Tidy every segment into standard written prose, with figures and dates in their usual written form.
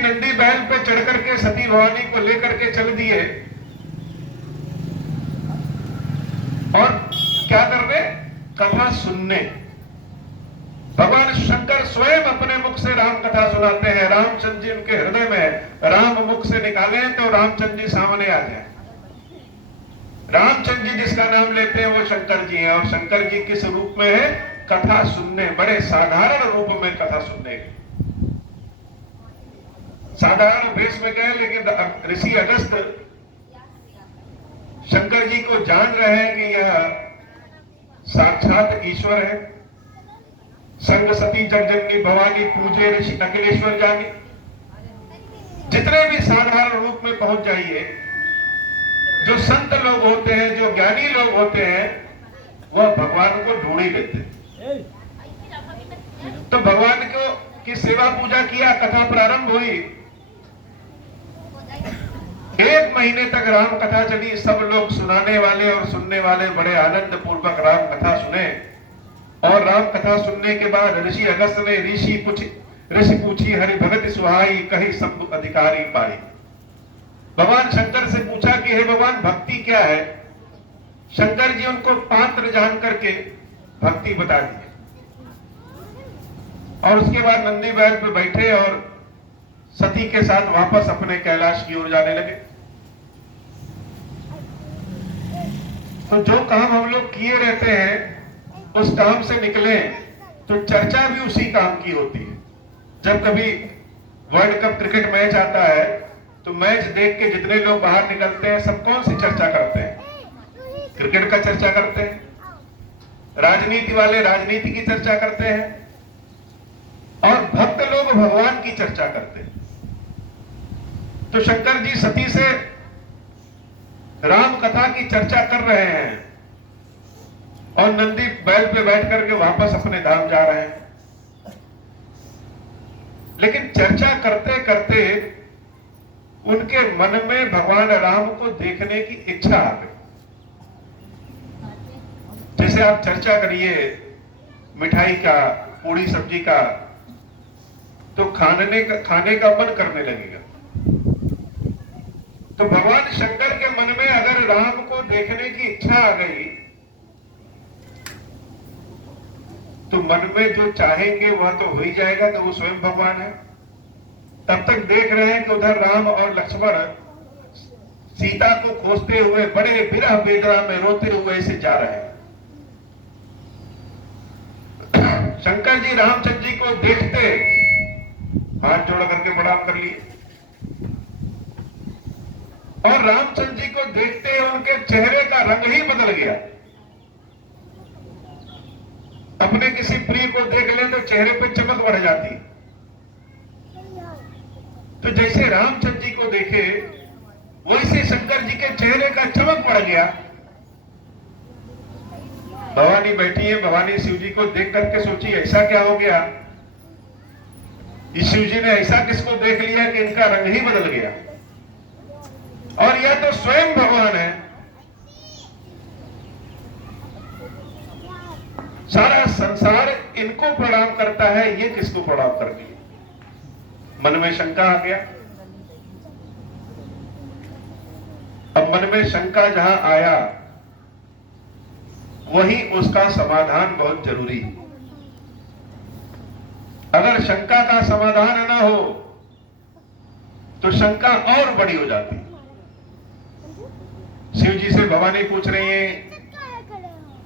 नंदी बैल पे चढ़ करके सती भवानी को लेकर के चल दिए और क्या करने? कथा सुनने। भगवान शंकर स्वयं अपने मुख से राम कथा सुनाते हैं। रामचंद्र जी उनके हृदय में राम मुख से निकाले तो रामचंद्र जी सामने आ जाए। रामचंद्र जी जिसका नाम लेते हैं वो शंकर जी हैं, और शंकर जी किस रूप में है? कथा सुनने, बड़े साधारण रूप में कथा सुनने। साधारण वेश में गए, लेकिन ऋषि अगस्त शंकर जी को जान रहे हैं कि यह साक्षात ईश्वर है। संग सती जगजननी भवानी पूजे ऋषि अखिलेश्वर जानी। जितने भी साधारण रूप में पहुंच जाइए, जो संत लोग होते हैं, जो ज्ञानी लोग होते हैं, वह भगवान को ढूंढ ही लेते हैं। तो भगवान को की सेवा पूजा किया, कथा प्रारंभ हुई। 1 महीने तक राम कथा चली। सब लोग सुनाने वाले और सुनने वाले बड़े आनंद पूर्वक राम कथा सुने। और राम कथा सुनने के बाद ऋषि अगस्त ने ऋषि पूछी हरि भगत सुहाई, कही सब अधिकारी पाई। भगवान शंकर से पूछा कि हे भगवान, भक्ति क्या है? शंकर जी उनको पात्र जान करके भक्ति बता दी। और उसके बाद नंदी बैल पे बैठे और सती के साथ वापस अपने कैलाश की ओर जाने लगे। तो जो काम हम लोग किए रहते हैं, उस काम से निकले तो चर्चा भी उसी काम की होती है। जब कभी वर्ल्ड कप क्रिकेट मैच आता है तो मैच देख के जितने लोग बाहर निकलते हैं, सब कौन सी चर्चा करते हैं? क्रिकेट का चर्चा करते हैं। राजनीति वाले राजनीति की चर्चा करते हैं, और भक्त लोग भगवान की चर्चा करते हैं। तो शंकर जी सती से राम कथा की चर्चा कर रहे हैं और नंदी बैल पे बैठ करके वापस अपने धाम जा रहे हैं। लेकिन चर्चा करते करते उनके मन में भगवान राम को देखने की इच्छा आ गई। जैसे आप चर्चा करिए मिठाई का, पूड़ी सब्जी का, तो खाने का मन करने लगेगा। तो भगवान शंकर के मन में अगर राम को देखने की इच्छा आ गई, तो मन में जो चाहेंगे वह तो हो ही जाएगा, तो वो स्वयं भगवान है। तब तक देख रहे हैं कि उधर राम और लक्ष्मण सीता को खोजते हुए बड़े विरह वेदना में रोते हुए से जा रहे हैं। शंकर जी रामचंद्र जी को देखते हाथ जोड़ करके प्रणाम कर लिए, और रामचंद्र जी को देखते उनके चेहरे का रंग ही बदल गया। अपने किसी प्रिय को देख ले तो चेहरे पे चमक बढ़ जाती। तो जैसे रामचंद्र जी को देखे वैसे शंकर जी के चेहरे का चमक बढ़ गया। भवानी बैठी है, भवानी शिव जी को देख करके सोची ऐसा क्या हो गया? इस शिव जी ने ऐसा किसको देख लिया कि इनका रंग ही बदल गया? और यह तो स्वयं भगवान है। सारा संसार इनको प्रणाम करता है, ये किसको प्रणाम कर दिया? मन में शंका आ गया। अब मन में शंका जहां आया, वही उसका समाधान बहुत जरूरी है। अगर शंका का समाधान ना हो तो शंका और बड़ी हो जाती। शिव जी से भवानी पूछ रही है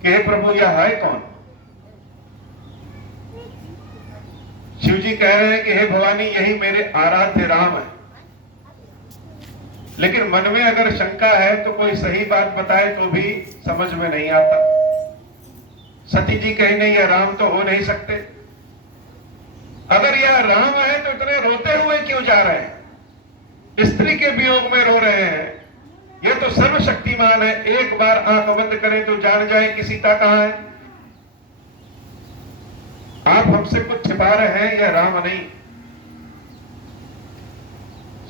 कि हे प्रभु, यह है कौन? शिव जी कह रहे हैं कि हे भवानी, यही मेरे आराध्य राम है। लेकिन मन में अगर शंका है तो कोई सही बात बताए तो भी समझ में नहीं आता। सती जी कही नहीं, यह राम तो हो नहीं सकते। अगर यह राम है तो इतने रोते हुए क्यों जा रहे हैं? स्त्री के वियोग में रो रहे हैं। यह तो सर्वशक्तिमान है, एक बार आंख बंद करें तो जान जाए कि सीता कहां है। आप हमसे कुछ छिपा रहे हैं, यह राम नहीं।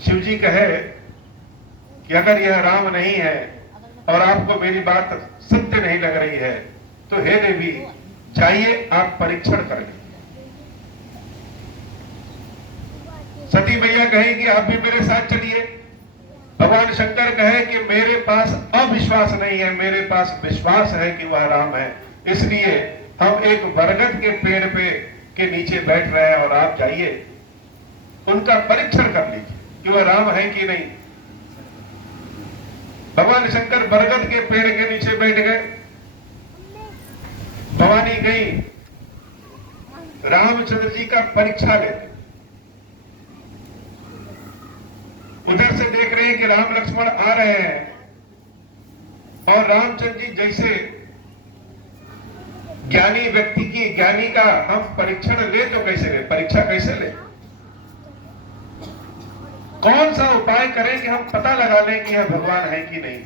शिव जी कहे कि अगर यह राम नहीं है और आपको मेरी बात सत्य नहीं लग रही है तो हे देवी, चाहिए आप परीक्षण करें। सती मैया कहे कि आप भी मेरे साथ चलिए। भगवान शंकर कहे कि मेरे पास अविश्वास नहीं है, मेरे पास विश्वास है कि वह राम है, इसलिए हम एक बरगद के पेड़ पे के नीचे बैठ रहे हैं और आप जाइए उनका परीक्षण कर लीजिए कि वह राम है कि नहीं। भगवान शंकर बरगद के पेड़ के नीचे बैठ गए। भवानी गई रामचंद्र जी का परीक्षा लेते। उधर से देख रहे हैं कि राम लक्ष्मण आ रहे हैं और रामचंद्र जी जैसे ज्ञानी व्यक्ति की, ज्ञानी का हम परीक्षण ले तो कैसे ले, परीक्षा कैसे ले, कौन सा उपाय करें कि हम पता लगा लें कि यह भगवान है कि नहीं।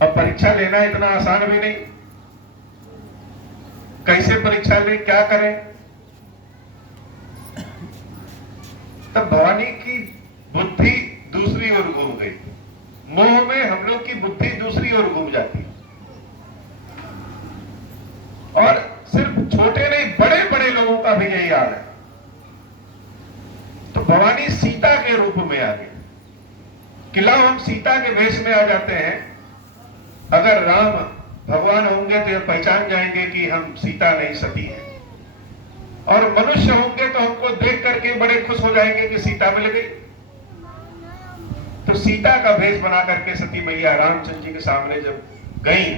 अब परीक्षा लेना इतना आसान भी नहीं, कैसे परीक्षा लें, क्या करें। तब भवानी की बुद्धि दूसरी ओर घूम गई। मोह में हम लोग की बुद्धि दूसरी ओर घूम जाती है और सिर्फ छोटे नहीं, बड़े बड़े लोगों का भी यही हाल है। तो भवानी सीता के रूप में आ गई। किला हम सीता के वेश में आ जाते हैं। अगर राम भगवान होंगे तो ये पहचान जाएंगे कि हम सीता नहीं सती हैं, और मनुष्य होंगे तो हमको देख करके बड़े खुश हो जाएंगे कि सीता मिल गई। तो सीता का भेष बना करके सती मैया रामचंद्र जी के सामने जब गई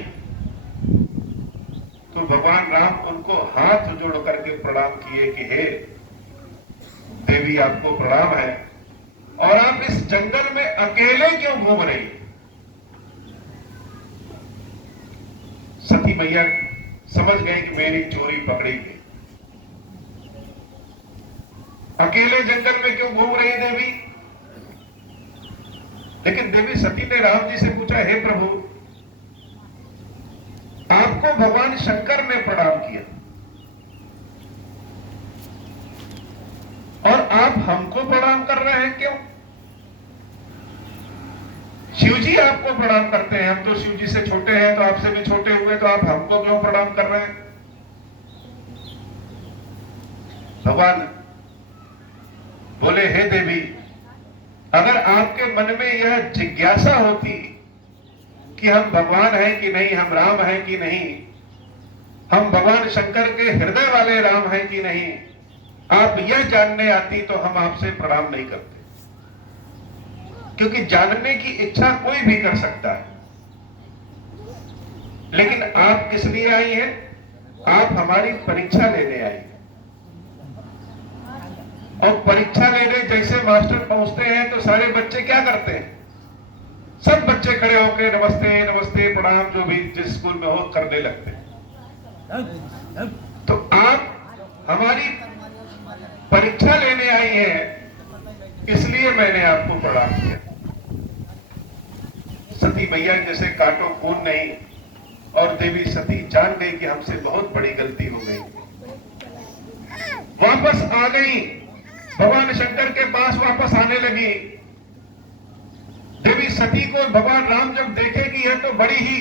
तो भगवान राम उनको हाथ जोड़ करके प्रणाम किए कि हे देवी, आपको प्रणाम है, और आप इस जंगल में अकेले क्यों घूम रही। सती मैया समझ गए कि मेरी चोरी पकड़ी गई। अकेले जंगल में क्यों घूम रही देवी। लेकिन देवी सती ने राम जी से पूछा, हे प्रभु, आपको भगवान शंकर ने प्रणाम किया और आप हमको प्रणाम कर रहे हैं क्यों। शिव जी आपको प्रणाम करते हैं, हम तो शिव जी से छोटे हैं, तो आपसे भी छोटे हुए, तो आप हमको क्यों प्रणाम कर रहे हैं। भगवान बोले, हे देवी, अगर आपके मन में यह जिज्ञासा होती कि हम भगवान हैं कि नहीं, हम राम हैं कि नहीं, हम भगवान शंकर के हृदय वाले राम हैं कि नहीं, आप यह जानने आती तो हम आपसे प्रणाम नहीं करते। क्योंकि जानने की इच्छा कोई भी कर सकता है, लेकिन आप किस लिए आई हैं, आप हमारी परीक्षा लेने आई। और परीक्षा लेने जैसे मास्टर पहुंचते हैं तो सारे बच्चे क्या करते हैं, सब बच्चे खड़े होकर नमस्ते नमस्ते प्रणाम जो भी जिस स्कूल में हो करने लगते हैं। तो आप हमारी परीक्षा लेने आई हैं, इसलिए मैंने आपको प्रणाम किया। सती मैया जैसे काटो खून नहीं, और देवी सती जान गई कि हमसे बहुत बड़ी गलती हो गई, वापस आ गई, भगवान शंकर के पास वापस आने लगी। देवी सती को भगवान राम जब देखे कि यह तो बड़ी ही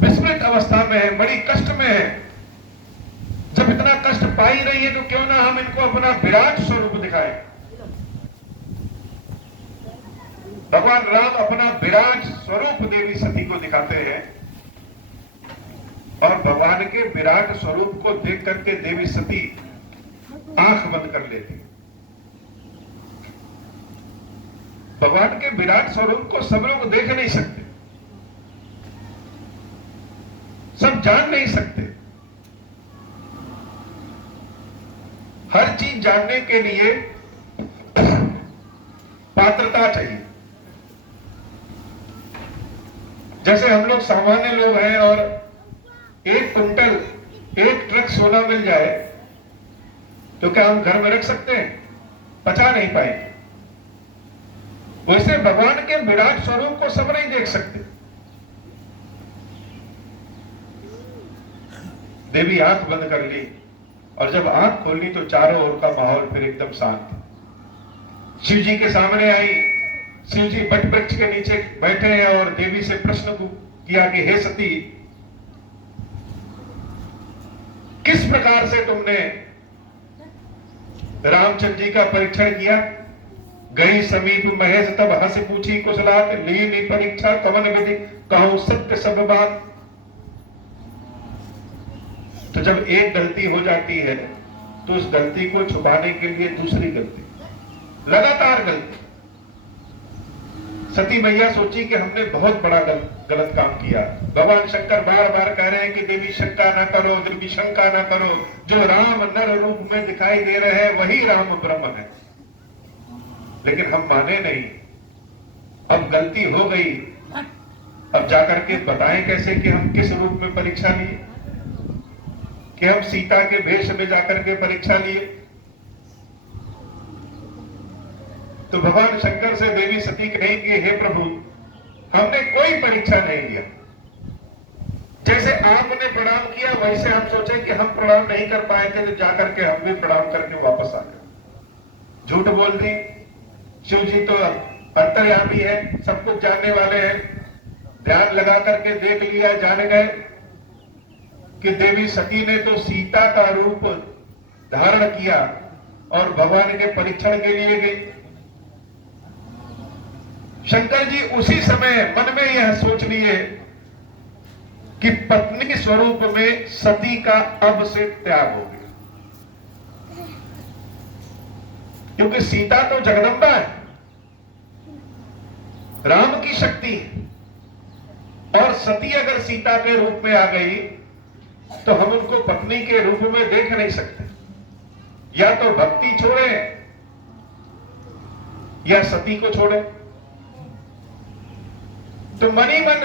विस्मृत अवस्था में है, बड़ी कष्ट में है, जब इतना कष्ट पा ही रही है तो क्यों ना हम इनको अपना विराट स्वरूप दिखाएं। भगवान राम अपना विराट स्वरूप देवी सती को दिखाते हैं, और भगवान के विराट स्वरूप को देख करके देवी सती आंख बंद कर लेती। भगवान के विराट स्वरूप को सब लोग देख नहीं सकते, सब जान नहीं सकते। हर चीज जानने के लिए पात्रता चाहिए। जैसे हम लोग सामान्य लोग हैं और 1 कुंटल 1 ट्रक सोना मिल जाए तो क्या हम घर में रख सकते हैं, पचा नहीं पाएंगे। वैसे भगवान के विराट स्वरूप को सब नहीं देख सकते। देवी आंख बंद कर ली, और जब आंख खोली तो चारों ओर का माहौल फिर एकदम शांत। शिव जी के सामने आई, शिव जी बट वृक्ष के नीचे बैठे हैं और देवी से प्रश्न किया कि हे सती, किस प्रकार से तुमने रामचंद्र जी का परीक्षण किया। गई समीप महेश तब हंस पूछी कुशलात, लीनी परीक्षा कवन विधि, कहूं सत्य सब बात। तो जब एक गलती हो जाती है तो उस गलती को छुपाने के लिए दूसरी गलती, लगातार गलती। सती मैया सोची कि हमने बहुत बड़ा गलत काम किया। भगवान शंकर बार बार कह रहे हैं कि देवी शंका ना करो, देवी शंका ना करो, जो राम नर रूप में दिखाई दे रहे हैं वही राम ब्रह्म है। लेकिन हम माने नहीं। अब गलती हो गई, अब जाकर के बताएं कैसे कि हम किस रूप में परीक्षा लिए, कि हम सीता के भेष में जाकर के परीक्षा लिए। तो भगवान शंकर से देवी सती कहेंगे, हे प्रभु, हमने कोई परीक्षा नहीं लिया। जैसे आपने प्रणाम किया वैसे हम सोचे कि हम प्रणाम नहीं कर पाए थे, तो जाकर के हम भी प्रणाम करके वापस आ गए। झूठ बोल दी। शिव जी तो अंतर्यामी है, सब कुछ जानने वाले हैं। ध्यान लगा करके देख लिया, जान गए कि देवी सती ने तो सीता का रूप धारण किया और भगवान के परीक्षण के लिए गई। शंकर जी उसी समय मन में यह सोच लिए कि पत्नी स्वरूप में सती का अब से त्याग हो गया, क्योंकि सीता तो जगदंबा है, राम की शक्ति है, और सती अगर सीता के रूप में आ गई तो हम उनको पत्नी के रूप में देख नहीं सकते। या तो भक्ति छोड़े या सती को छोड़े। तो मनी मन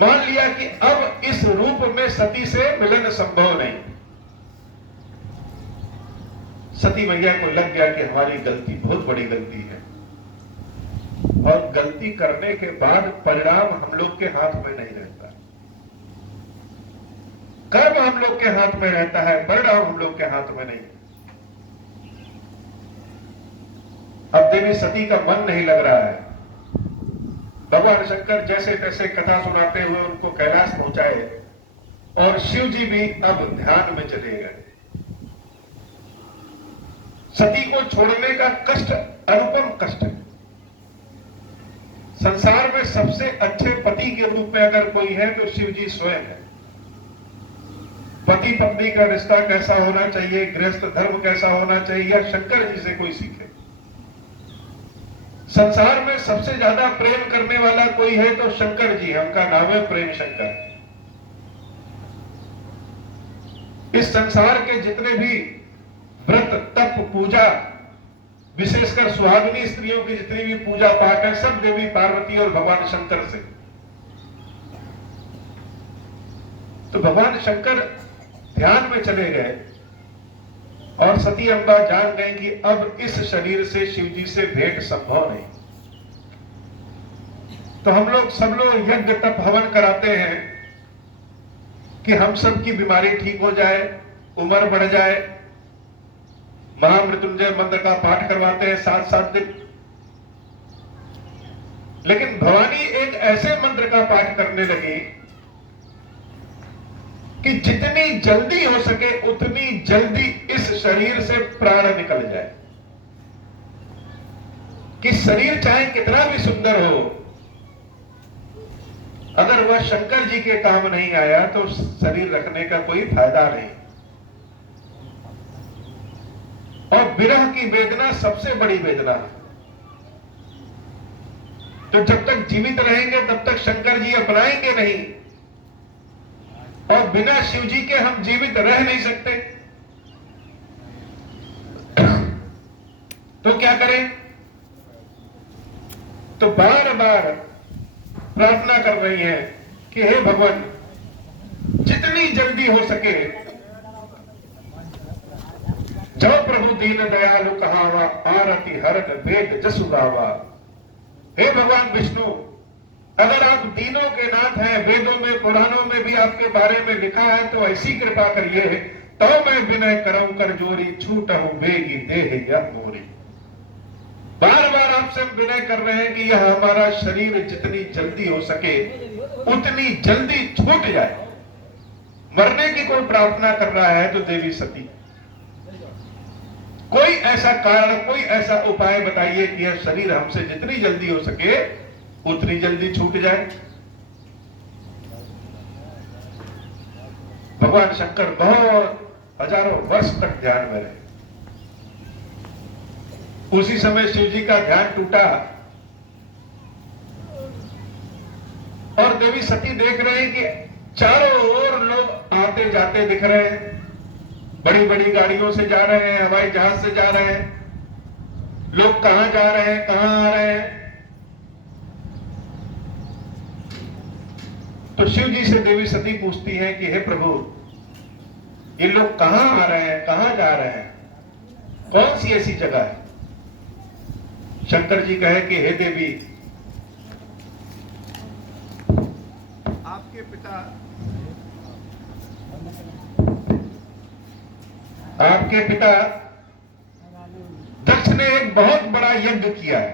मान लिया कि अब इस रूप में सती से मिलन संभव नहीं। सती मैया को लग गया कि हमारी गलती बहुत बड़ी गलती है, और गलती करने के बाद परिणाम हम लोग के हाथ में नहीं रहता। कर्म हम लोग के हाथ में रहता है, परिणाम हम लोग के हाथ में नहीं। अब देवी सती का मन नहीं लग रहा है। भगवान शंकर जैसे तैसे कथा सुनाते हुए उनको कैलाश पहुंचाए, और शिव जी भी अब ध्यान में चले गए। सती को छोड़ने का कष्ट अनुपम कष्ट है। संसार में सबसे अच्छे पति के रूप में अगर कोई है तो शिव जी स्वयं है। पति पत्नी का रिश्ता कैसा होना चाहिए, गृहस्थ धर्म कैसा होना चाहिए, या शंकर जी से कोई सीखे। संसार में सबसे ज्यादा प्रेम करने वाला कोई है तो शंकर जी है, उनका नाम है प्रेम शंकर। इस संसार के जितने भी व्रत तप पूजा, विशेषकर सुहागिनी स्त्रियों की जितनी भी पूजा पाठ है, सब देवी पार्वती और भगवान शंकर से। तो भगवान शंकर ध्यान में चले गए और सती अम्बा जान गई कि अब इस शरीर से शिव जी से भेंट संभव नहीं। तो हम लोग सब लोग यज्ञ तप हवन कराते हैं कि हम सब की बीमारी ठीक हो जाए, उम्र बढ़ जाए। महामृत्युंजय मंत्र का पाठ करवाते हैं 7-7 दिन। लेकिन भवानी एक ऐसे मंत्र का पाठ करने लगी कि जितनी जल्दी हो सके उतनी जल्दी इस शरीर से प्राण निकल जाए। कि शरीर चाहे कितना भी सुंदर हो, अगर वह शंकर जी के काम नहीं आया तो शरीर रखने का कोई फायदा नहीं। और विरह की वेदना सबसे बड़ी वेदना है। तो जब तक जीवित रहेंगे तब तक शंकर जी अपनाएंगे नहीं, और बिना शिव जी के हम जीवित रह नहीं सकते। तो क्या करें? तो बार बार प्रार्थना कर रही है कि हे भगवान, जितनी जल्दी हो सके, जो प्रभु दीन दयालु कहावा, आरती हरत वेद जसु गावा। हे भगवान विष्णु, अगर आप दीनों के नाथ हैं, वेदों में पुराणों में भी आपके बारे में लिखा है, तो ऐसी कृपा करिए तो मैं विनय करऊं कर जोरी, छूटहूं बेगी देह यह मोरी। बार बार आपसे हम विनय कर रहे हैं कि यह हमारा शरीर जितनी जल्दी हो सके उतनी जल्दी छूट जाए। मरने की कोई प्रार्थना कर रहा है तो देवी सती, कोई ऐसा कारण, कोई ऐसा उपाय बताइए कि यह शरीर हमसे जितनी जल्दी हो सके उतनी जल्दी छूट जाए। भगवान शंकर बहुत हजारों वर्ष तक ध्यान में रहे। उसी समय शिव जी का ध्यान टूटा और देवी सती देख रहे हैं कि चारों ओर लोग आते जाते दिख रहे हैं, बड़ी बड़ी गाड़ियों से जा रहे हैं, हवाई जहाज से जा रहे हैं, लोग कहां जा रहे हैं, कहां आ रहे हैं। तो शिव जी से देवी सती पूछती हैं कि हे प्रभु, ये लोग कहां आ रहे हैं, कहां जा रहे हैं, कौन सी ऐसी जगह है? शंकर जी कहे कि हे देवी, आपके पिता दक्ष ने एक बहुत बड़ा यज्ञ किया है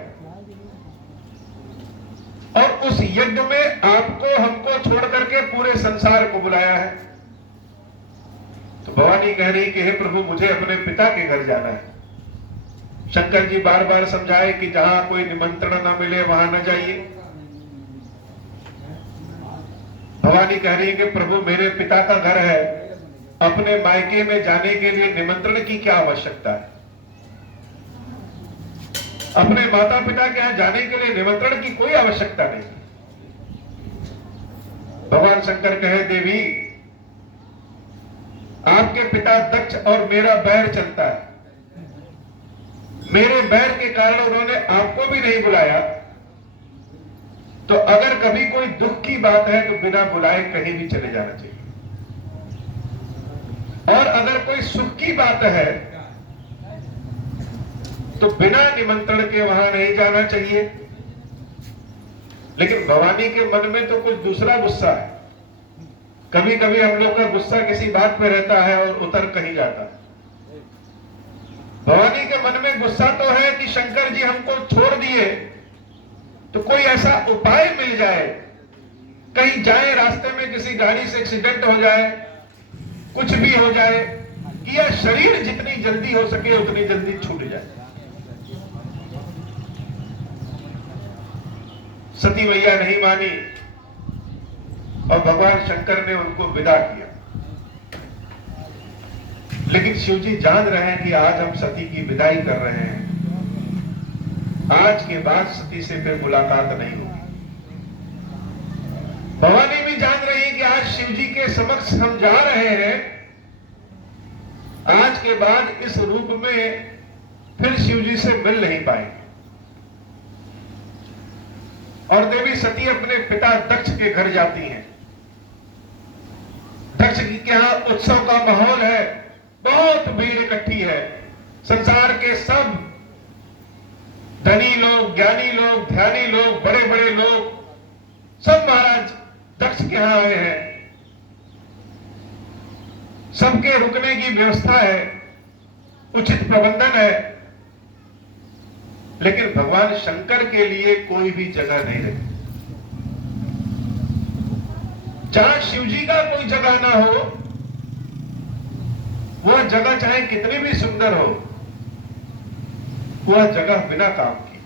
और उस यज्ञ में आपको हमको छोड़ करके पूरे संसार को बुलाया है। तो भवानी कह रही कि हे प्रभु, मुझे अपने पिता के घर जाना है। शंकर जी बार बार समझाए कि जहां कोई निमंत्रण ना मिले वहां न जाइए। भवानी कह रही है कि प्रभु, मेरे पिता का घर है, अपने मायके में जाने के लिए निमंत्रण की क्या आवश्यकता है? अपने माता पिता के यहां जाने के लिए निमंत्रण की कोई आवश्यकता नहीं। भगवान शंकर कहे, देवी, आपके पिता दक्ष और मेरा बैर चलता है। मेरे बैर के कारण उन्होंने आपको भी नहीं बुलाया, तो अगर कभी कोई दुख की बात है तो बिना बुलाए कहीं भी चले जाना चाहिए, और अगर कोई सुख की बात है तो बिना निमंत्रण के वहां नहीं जाना चाहिए। लेकिन भवानी के मन में तो कुछ दूसरा गुस्सा है। कभी कभी हम लोग का गुस्सा किसी बात पे रहता है और उतर कहीं जाता है। भवानी के मन में गुस्सा तो है कि शंकर जी हमको छोड़ दिए, तो कोई ऐसा उपाय मिल जाए, कहीं जाए, रास्ते में किसी गाड़ी से एक्सीडेंट हो जाए, कुछ भी हो जाए, कि यह शरीर जितनी जल्दी हो सके उतनी जल्दी छूट जाए। सती मैया नहीं मानी और भगवान शंकर ने उनको विदा किया। लेकिन शिव जी जान रहे हैं कि आज हम सती की विदाई कर रहे हैं, आज के बाद सती से फिर मुलाकात नहीं होगी। भवानी भी जान रही है कि आज शिव जी के समक्ष हम जा रहे हैं, आज के बाद इस रूप में फिर शिव जी से मिल नहीं पाएंगे। और देवी सती अपने पिता दक्ष के घर जाती हैं। दक्ष के यहां उत्सव का माहौल है, बहुत भीड़ इकट्ठी है, संसार के सब धनी लोग, ज्ञानी लोग, ध्यानी लोग, बड़े बड़े लोग सब महाराज दक्ष के यहां आए हैं। सबके रुकने की व्यवस्था है, उचित प्रबंधन है, लेकिन भगवान शंकर के लिए कोई भी जगह नहीं रही। जहां शिवजी का कोई जगह ना हो, वह जगह चाहे कितनी भी सुंदर हो, वह जगह बिना काम की।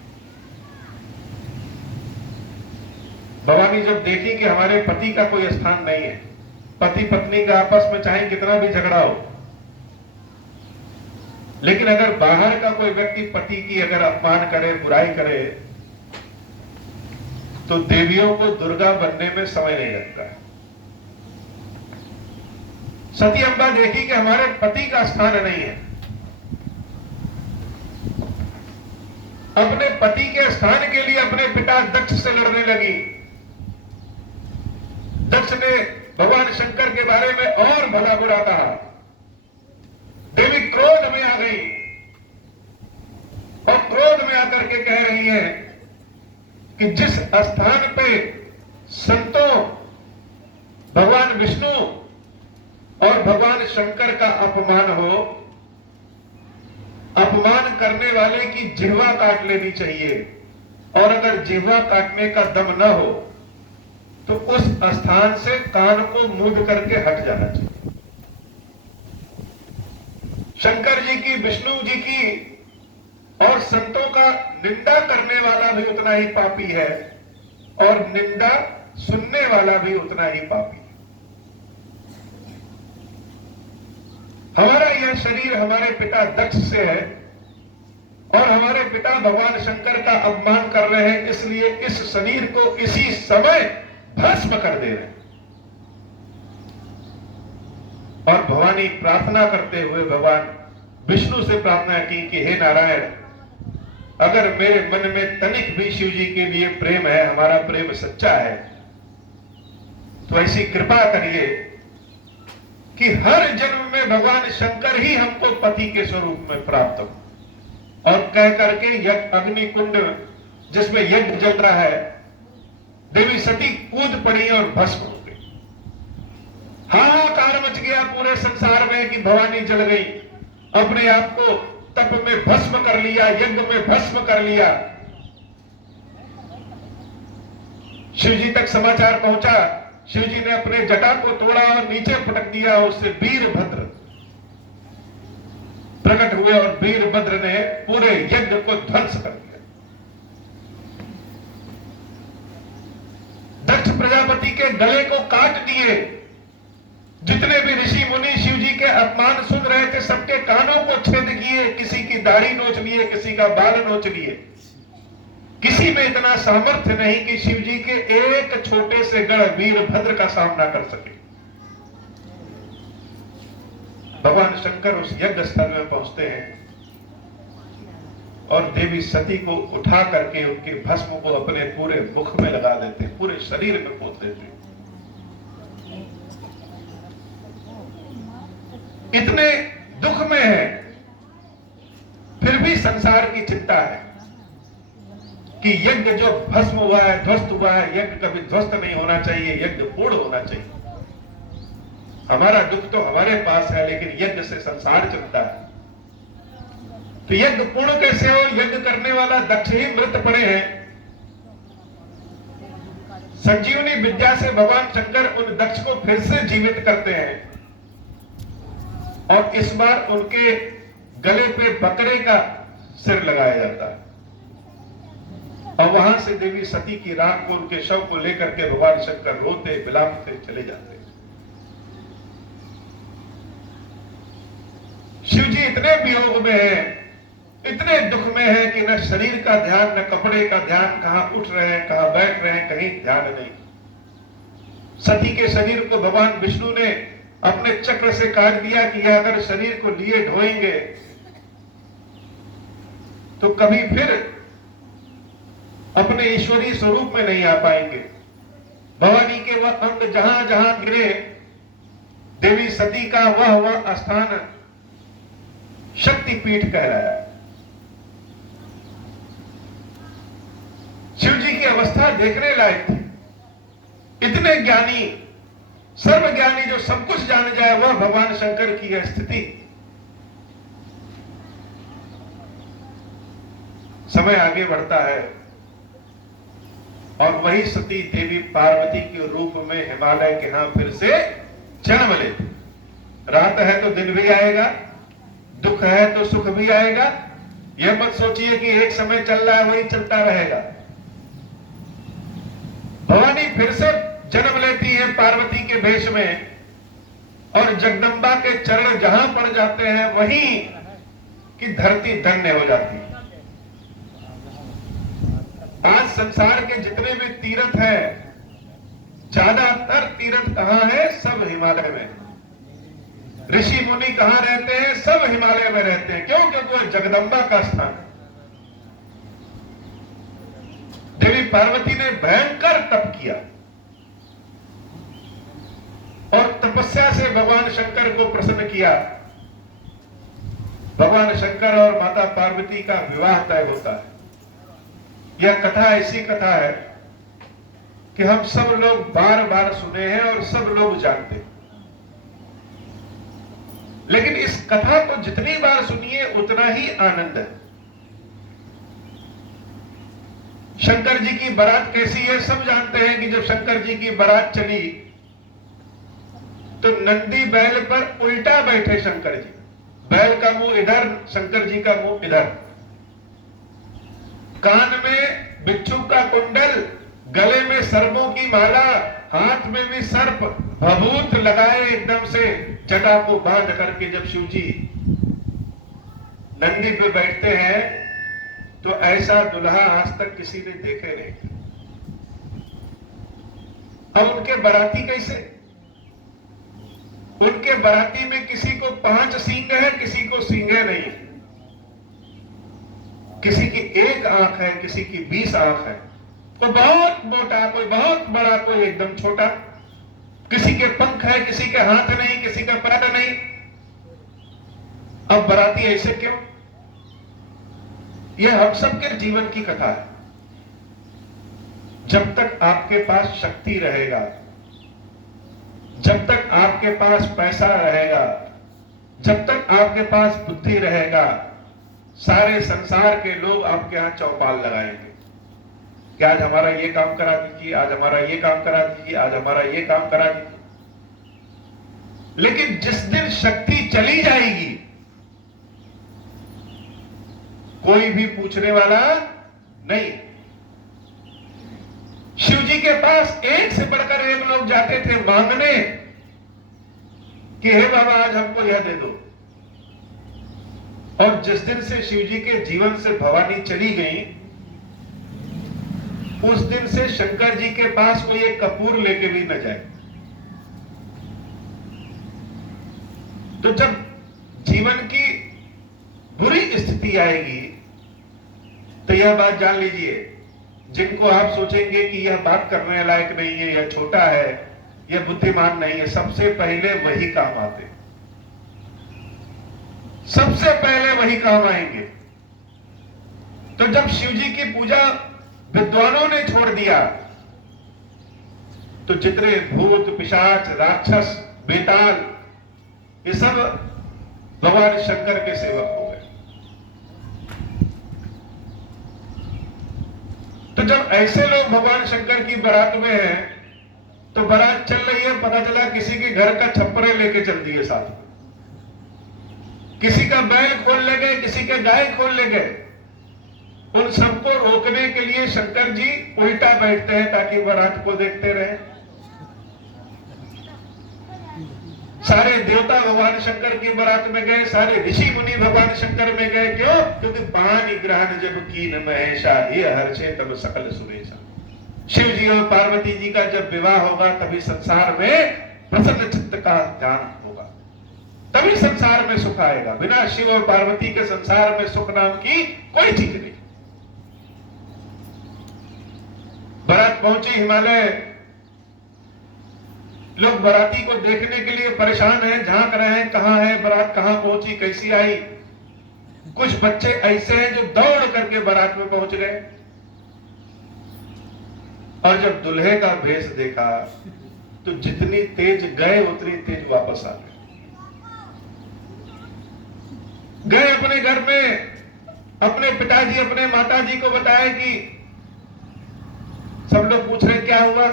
भवानी जब देखी कि हमारे पति का कोई स्थान नहीं है, पति पत्नी का आपस में चाहे कितना भी झगड़ा हो, लेकिन अगर बाहर का कोई व्यक्ति पति की अगर अपमान करे, बुराई करे, तो देवियों को दुर्गा बनने में समय नहीं लगता है। सती अम्बा देखी कि हमारे पति का स्थान नहीं है, अपने पति के स्थान के लिए अपने पिता दक्ष से लड़ने लगी। दक्ष ने भगवान शंकर के बारे में और भला बुरा कहा। देवी क्रोध में आ गई और क्रोध में आकर के कह रही है कि जिस स्थान पे संतों, भगवान विष्णु और भगवान शंकर का अपमान हो, अपमान करने वाले की जिह्वा काट लेनी चाहिए, और अगर जिह्वा काटने का दम न हो तो उस स्थान से कान को मूंद करके हट जाना चाहिए। शंकर जी की, विष्णु जी की और संतों का निंदा करने वाला भी उतना ही पापी है और निंदा सुनने वाला भी उतना ही पापी है। हमारा यह शरीर हमारे पिता दक्ष से है और हमारे पिता भगवान शंकर का अपमान कर रहे हैं, इसलिए इस शरीर को इसी समय भस्म कर दे रहे हैं। और भवानी प्रार्थना करते हुए भगवान विष्णु से प्रार्थना की कि हे नारायण, अगर मेरे मन में तनिक भी शिव जी के लिए प्रेम है, हमारा प्रेम सच्चा है, तो ऐसी कृपा करिए कि हर जन्म में भगवान शंकर ही हमको पति के स्वरूप में प्राप्त हो। और कह करके यज्ञ अग्नि कुंड जिसमें यज्ञ जल रहा है, देवी सती कूद पड़ी और भस्म हो गई। हाहाकार मच गया पूरे संसार में कि भवानी जल गई, अपने आप को तप में भस्म कर लिया, यज्ञ में भस्म कर लिया। शिव जी तक समाचार पहुंचा, शिव जी ने अपने जटा को तोड़ा और नीचे पटक दिया, उससे वीरभद्र प्रकट हुए और वीरभद्र ने पूरे यज्ञ को ध्वंस कर दिया। दक्ष प्रजापति के गले को काट दिए। जितने भी ऋषि मुनि शिव जी के अपमान सुन रहे थे, सबके कानों को छेद किए, किसी की दाढ़ी नोच लिए, किसी का बाल नोच लिए। किसी में इतना सामर्थ्य नहीं कि शिव जी के एक छोटे से गढ़ वीरभद्र का सामना कर सके। भगवान शंकर उस यज्ञ स्थल में पहुंचते हैं और देवी सती को उठा करके उनके भस्म को अपने पूरे मुख में लगा देते हैं, पूरे शरीर में पोत देते हैं। इतने दुख में है, फिर भी संसार की चिंता है कि यज्ञ जो भस्म हुआ है, ध्वस्त हुआ है, यज्ञ कभी ध्वस्त नहीं होना चाहिए, यज्ञ पूर्ण होना चाहिए। हमारा दुख तो हमारे पास है, लेकिन यज्ञ से संसार चलता है। तो यज्ञ पूर्ण कैसे हो? यज्ञ करने वाला दक्ष ही मृत पड़े हैं। संजीवनी विद्या से भगवान शंकर उन दक्ष को फिर से जीवित करते हैं और इस बार उनके गले पे बकरे का सिर लगाया जाता है और वहां से देवी सती की राख को, उनके शव को लेकर के भगवान शंकर रोते बिलापते चले जाते। शिव जी इतने वियोग में है, इतने दुख में है कि न शरीर का ध्यान, न कपड़े का ध्यान, कहां उठ रहे हैं, कहां बैठ रहे हैं, कहीं ध्यान नहीं। सती के शरीर को भगवान विष्णु ने अपने चक्र से काट दिया कि अगर शरीर को लिए ढोएंगे तो कभी फिर अपने ईश्वरीय स्वरूप में नहीं आ पाएंगे। भवानी के वह अंग जहां जहां गिरे, देवी सती का वह स्थान शक्तिपीठ कहलाया। शिव जी की अवस्था देखने लायक थी। इतने ज्ञानी, सर्वज्ञानी, जो सब कुछ जान जाए, वह भगवान शंकर की यह स्थिति। समय आगे बढ़ता है और वही सती देवी पार्वती के रूप में हिमालय के यहां फिर से जन्म लेती। रात है तो दिन भी आएगा, दुख है तो सुख भी आएगा। यह मत सोचिए कि एक समय चल रहा है वही चलता रहेगा। भवानी फिर से जन्म लेती है पार्वती के भेष में और जगदम्बा के चरण जहां पड़ जाते हैं वहीं की धरती धन्य हो जाती है। आज संसार के जितने भी तीर्थ हैं, ज्यादातर तीर्थ कहां है? सब हिमालय में। ऋषि मुनि कहां रहते हैं? सब हिमालय में रहते हैं। क्यों? क्योंकि वह जगदम्बा का स्थान। देवी पार्वती ने भयंकर तप किया और तपस्या से भगवान शंकर को प्रसन्न किया। भगवान शंकर और माता पार्वती का विवाह तय होता है। यह कथा ऐसी कथा है कि हम सब लोग बार बार सुने हैं और सब लोग जानते हैं, लेकिन इस कथा को जितनी बार सुनिए उतना ही आनंद है। शंकर जी की बारात कैसी है सब जानते हैं कि जब शंकर जी की बारात चली तो नंदी बैल पर उल्टा बैठे शंकर जी, बैल का मुंह इधर, शंकर जी का मुंह इधर, कान में बिच्छू का कुंडल, गले में सर्पों की माला, हाथ में भी सर्प, भभूत लगाए एकदम से जटा को बांध करके जब शिव जी नंदी पे बैठते हैं तो ऐसा दुल्हा आज तक किसी ने देखे नहीं। अब उनके बाराती कैसे? उनके बाराती में किसी को 5 सींग है, किसी को सींगे नहीं, किसी की 1 आंख है, किसी की 20 आंख है, तो बहुत मोटा, कोई बहुत बड़ा, कोई एकदम छोटा, किसी के पंख है, किसी के हाथ नहीं, किसी का पैर नहीं। अब बाराती ऐसे क्यों? यह हम सबके जीवन की कथा है। जब तक आपके पास शक्ति रहेगा, जब तक आपके पास पैसा रहेगा, जब तक आपके पास बुद्धि रहेगा, सारे संसार के लोग आपके यहां चौपाल लगाएंगे कि आज हमारा ये काम करा दीजिए, आज हमारा ये काम करा दीजिए, आज हमारा ये काम करा दीजिए। लेकिन जिस दिन शक्ति चली जाएगी, कोई भी पूछने वाला नहीं। शिव जी के पास एक से बढ़कर एक लोग जाते थे मांगने कि हे बाबा आज हमको यह दे दो। और जिस दिन से शिव जी के जीवन से भवानी चली गई, उस दिन से शंकर जी के पास कोई एक कपूर लेके भी न जाए। तो जब जीवन की बुरी स्थिति आएगी तो यह बात जान लीजिए, जिनको आप सोचेंगे कि यह बात करने लायक नहीं है, यह छोटा है, यह बुद्धिमान नहीं है, सबसे पहले वही काम आते, सबसे पहले वही काम आएंगे। तो जब शिव जी की पूजा विद्वानों ने छोड़ दिया तो जितने भूत, पिशाच, राक्षस, बेताल, ये सब भगवान शंकर के सेवक हो गए। तो जब ऐसे लोग भगवान शंकर की बारात में हैं, तो बारात चल रही है, पता चला किसी के घर का छप्परे लेके चल दिए साथ में, किसी का बैल खोल ले गए, किसी के गाय खोल ले गए। उन सबको रोकने के लिए शंकर जी उल्टा बैठते हैं ताकि बारात को देखते रहे। सारे देवता भगवान शंकर की बारात में गए, सारे ऋषि मुनि भगवान शंकर में गए। क्यों? क्योंकि पानी ग्रहण जब कीन महेशा, ये हर्षे तब सकल सुरेशा। शिव जी और पार्वती जी का जब विवाह होगा तभी संसार में प्रसन्न चित्त का ध्यान होगा, तभी संसार में सुख आएगा। बिना शिव और पार्वती के संसार में सुख नाम की कोई चीज नहीं। बारात पहुंची हिमालय, लोग बाराती को देखने के लिए परेशान हैं, झांक रहे हैं कहां है बारात, कहां पहुंची, कैसी आई। कुछ बच्चे ऐसे हैं जो दौड़ करके बारात में पहुंच गए, और जब दूल्हे का भेष देखा तो जितनी तेज गए उतनी तेज वापस आ गए अपने घर में। अपने पिताजी, अपने माताजी को बताया कि सब लोग पूछ रहे क्या हुआ,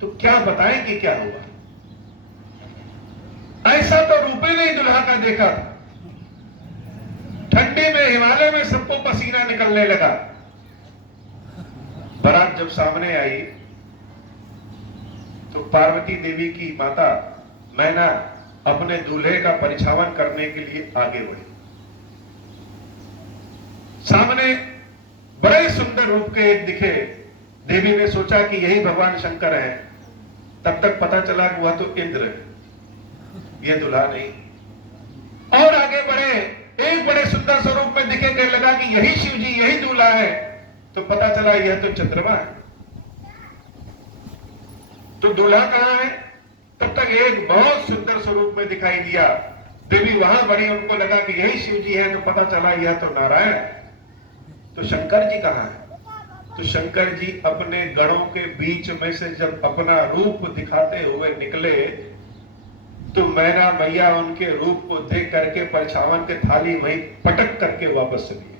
तो क्या बताएं कि क्या हुआ। ऐसा तो रूपे ने दुल्हा का देखा। ठंडी में हिमालय में सबको पसीना निकलने लगा। बारात जब सामने आई तो पार्वती देवी की माता मैना अपने दूल्हे का परिछावन करने के लिए आगे बढ़ी। सामने बड़े सुंदर रूप के एक दिखे। देवी ने सोचा कि यही भगवान शंकर हैं। तब तक पता चला कि वह तो इंद्र है, यह दूल्हा नहीं। और आगे बढ़े, एक बड़े सुंदर स्वरूप में दिखे, कहने लगा कि यही शिव जी, यही दूल्हा है। तो पता चला यह तो चंद्रमा है। तो दूल्हा कहां है? तब तक एक बहुत सुंदर स्वरूप में दिखाई दिया। देवी वहां बढ़ी, उनको लगा कि यही शिव जी है। तो पता चला यह तो नारायण है। तो शंकर जी कहां है? तो शंकर जी अपने गणों के बीच में से जब अपना रूप दिखाते हुए निकले तो मैना मैया उनके रूप को देख करके परछावन के थाली वहीं पटक करके वापस चली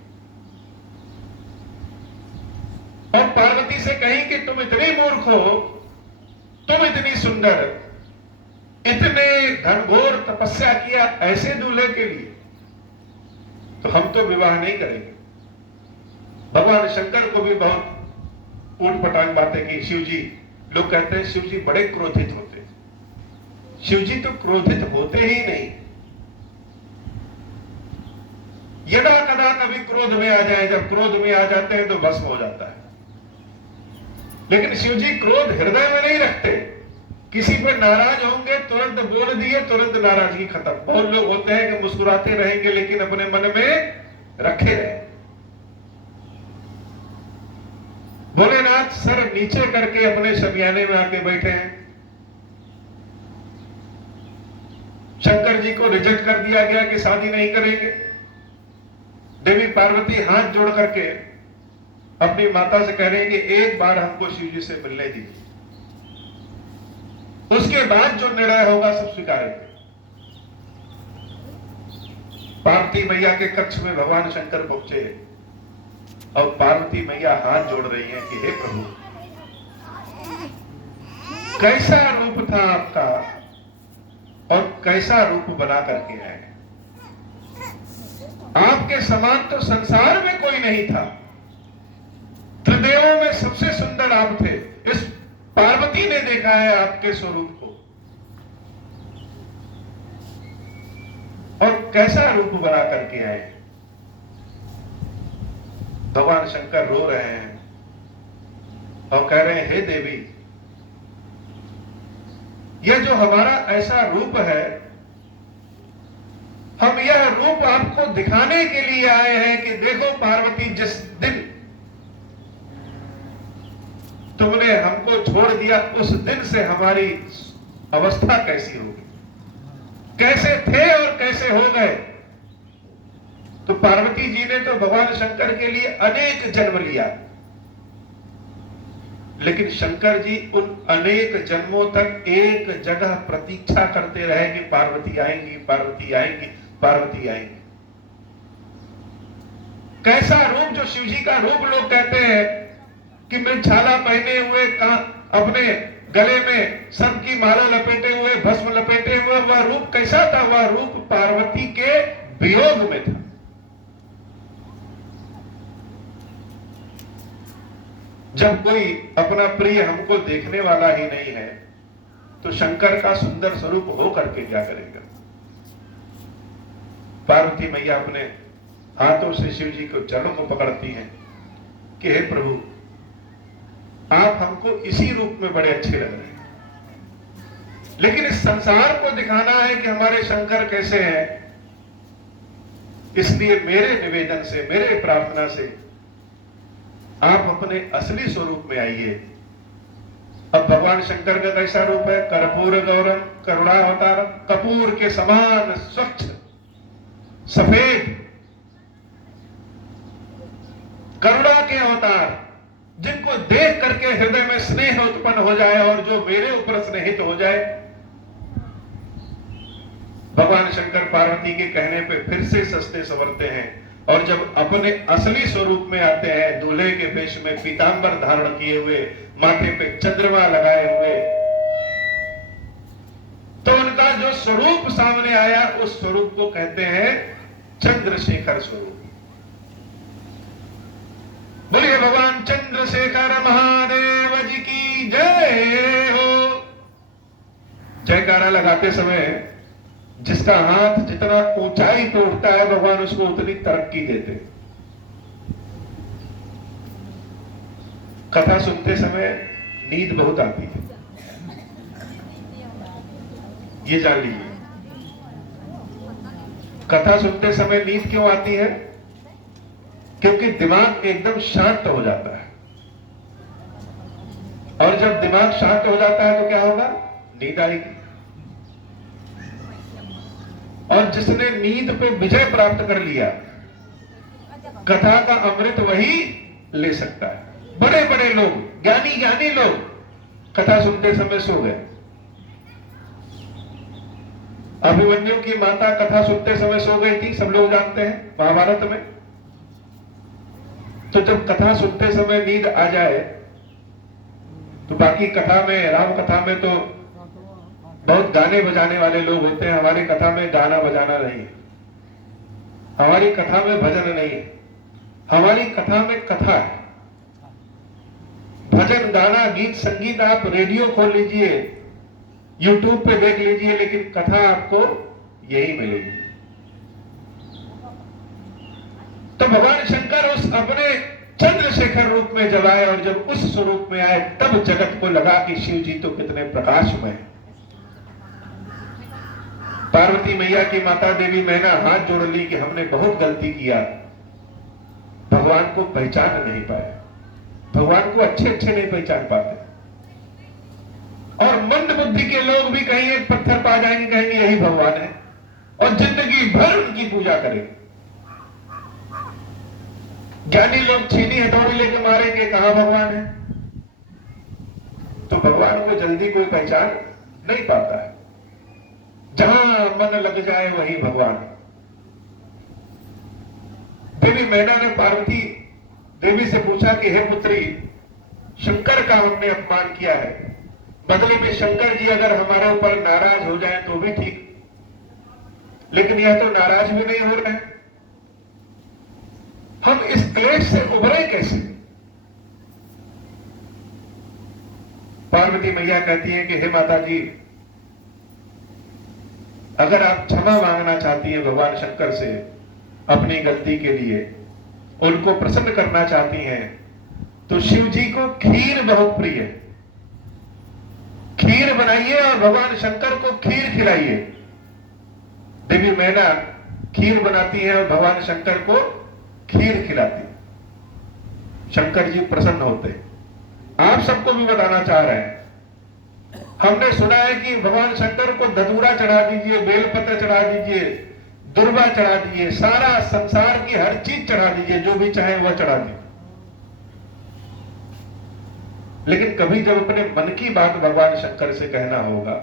और पार्वती से कही कि तुम इतनी मूर्ख हो, तुम इतनी सुंदर, इतने घनघोर तपस्या किया ऐसे दूल्हे के लिए, तो हम तो विवाह नहीं करेंगे। भगवान शंकर को भी बहुत ऊट पटांग बातें की। शिव जी, लोग कहते हैं शिव जी बड़े क्रोधित होते हैं। शिव जी तो क्रोधित होते ही नहीं। यदा कदा कभी क्रोध में आ जाए, जब क्रोध में आ जाते हैं तो भस्म हो जाता है। लेकिन शिव जी क्रोध हृदय में नहीं रखते। किसी पे नाराज होंगे तुरंत बोल दिए, तुरंत नाराजगी खत्म। बहुत लोग होते हैं कि मुस्कुराते रहेंगे लेकिन अपने मन में रखे रहे। भोलेनाथ सर नीचे करके अपने शमियाने में आके बैठे हैं। शंकर जी को रिजेक्ट कर दिया गया कि शादी नहीं करेंगे। देवी पार्वती हाथ जोड़ करके अपनी माता से कह रहे हैं कि एक बार हमको शिव जी से मिलने दीजिए, उसके बाद जो निर्णय होगा सब स्वीकारेंगे। पार्वती मैया के कक्ष में भगवान शंकर पहुंचे और पार्वती मैया हाथ जोड़ रही हैं कि हे प्रभु, कैसा रूप था आपका और कैसा रूप बना करके आए। आपके समान तो संसार में कोई नहीं था। त्रिदेवों में सबसे सुंदर आप थे। इस पार्वती ने देखा है आपके स्वरूप को, और कैसा रूप बना करके आए। भगवान शंकर रो रहे हैं और कह रहे हैं हे देवी, यह जो हमारा ऐसा रूप है, हम यह रूप आपको दिखाने के लिए आए हैं कि देखो पार्वती, जिस दिन तुमने हमको छोड़ दिया उस दिन से हमारी अवस्था कैसी होगी, कैसे थे और कैसे हो गए। तो पार्वती जी ने तो भगवान शंकर के लिए अनेक जन्म लिया, लेकिन शंकर जी उन अनेक जन्मों तक एक जगह प्रतीक्षा करते रहे कि पार्वती आएंगी, पार्वती आएंगी, पार्वती आएंगी। कैसा रूप, जो शिव जी का रूप लोग कहते हैं कि मृगछाला पहने हुए, अपने गले में सर्प की माला लपेटे हुए, भस्म लपेटे हुए, वह रूप कैसा था? वह रूप पार्वती के वियोग में था। जब कोई अपना प्रिय हमको देखने वाला ही नहीं है तो शंकर का सुंदर स्वरूप हो करके क्या करेगा। पार्वती मैया अपने हाथों से शिव जी को चरणों को पकड़ती हैं कि हे प्रभु, आप हमको इसी रूप में बड़े अच्छे लग रहे हैं, लेकिन इस संसार को दिखाना है कि हमारे शंकर कैसे हैं। इसलिए मेरे निवेदन से, मेरे प्रार्थना से आप अपने असली स्वरूप में आइए। अब भगवान शंकर का कैसा रूप है? कर्पूर गौरम करुणावतारम, कपूर के समान स्वच्छ सफेद करुणा के अवतार, जिनको देख करके हृदय में स्नेह उत्पन्न हो जाए और जो मेरे ऊपर स्नेहित हो जाए। भगवान शंकर पार्वती के कहने पे फिर से सस्ते संवरते हैं और जब अपने असली स्वरूप में आते हैं, दूल्हे के वेश में पीतांबर धारण किए हुए, माथे पे चंद्रमा लगाए हुए, तो उनका जो स्वरूप सामने आया उस स्वरूप को कहते हैं चंद्रशेखर स्वरूप। बोलिए भगवान चंद्रशेखर महादेव जी की जय हो। जयकारा लगाते समय जिसका हाथ जितना ऊंचाई पे उठता है, भगवान उसको उतनी तरक्की देते। कथा सुनते समय नींद बहुत आती है, ये जान लीजिए। कथा सुनते समय नींद क्यों आती है? क्योंकि दिमाग एकदम शांत हो जाता है, और जब दिमाग शांत हो जाता है तो क्या होगा? नींद आएगी। और जिसने नींद पे विजय प्राप्त कर लिया, कथा का अमृत वही ले सकता है। बड़े बड़े लोग, ज्ञानी ज्ञानी लोग कथा सुनते समय सो गए। अभिमन्यु की माता कथा सुनते समय सो गई थी, सब लोग जानते हैं महाभारत में। तो जब कथा सुनते समय नींद आ जाए तो बाकी कथा में, राम कथा में तो बहुत गाने बजाने वाले लोग होते हैं। हमारी कथा में गाना बजाना नहीं है, हमारी कथा में भजन नहीं है, हमारी कथा में कथा है। भजन, गाना, गीत, संगीत आप रेडियो खोल लीजिए, यूट्यूब पे देख लीजिए, लेकिन कथा आपको यही मिलेगी। तो भगवान शंकर उस अपने चंद्रशेखर रूप में जब आए और जब उस स्वरूप में आए, तब जगत को लगा कि शिव जी तो कितने प्रकाशमय हैं। पार्वती मैया की माता देवी मैना हाथ जोड़ ली कि हमने बहुत गलती किया, भगवान को पहचान नहीं पाए, भगवान को अच्छे अच्छे नहीं पहचान पाते। और मंद बुद्धि के लोग भी कहीं एक पत्थर पा जाएंगे, कहेंगे यही भगवान है, और जिंदगी भर उनकी पूजा करेंगे। ज्ञानी लोग छीनी हथौड़ी लेके मारेंगे, कहां भगवान है। तो भगवान को जल्दी कोई पहचान नहीं पाता है। जहां मन लग जाए वही भगवान है। देवी मैना ने पार्वती देवी से पूछा कि हे पुत्री, शंकर का हमने अपमान किया है, बदले में शंकर जी अगर हमारे ऊपर नाराज हो जाए तो भी ठीक, लेकिन यह तो नाराज भी नहीं हो रहे हैं, हम इस क्लेश से उभरे कैसे। पार्वती मैया कहती है कि हे माता जी, अगर आप क्षमा मांगना चाहती हैं भगवान शंकर से अपनी गलती के लिए, उनको प्रसन्न करना चाहती हैं, तो शिव जी को खीर बहुत प्रिय है, खीर बनाइए और भगवान शंकर को खीर खिलाइए। देवी मैना खीर बनाती है और भगवान शंकर को खीर खिलाती। शंकर जी प्रसन्न होते हैं। आप सबको भी बताना चाह रहे हैं, हमने सुना है कि भगवान शंकर को धतूरा चढ़ा दीजिए, बेलपत्र चढ़ा दीजिए, दुर्वा चढ़ा दीजिए, सारा संसार की हर चीज चढ़ा दीजिए, जो भी चाहे वह चढ़ा दीजिए। लेकिन कभी जब अपने मन की बात भगवान शंकर से कहना होगा,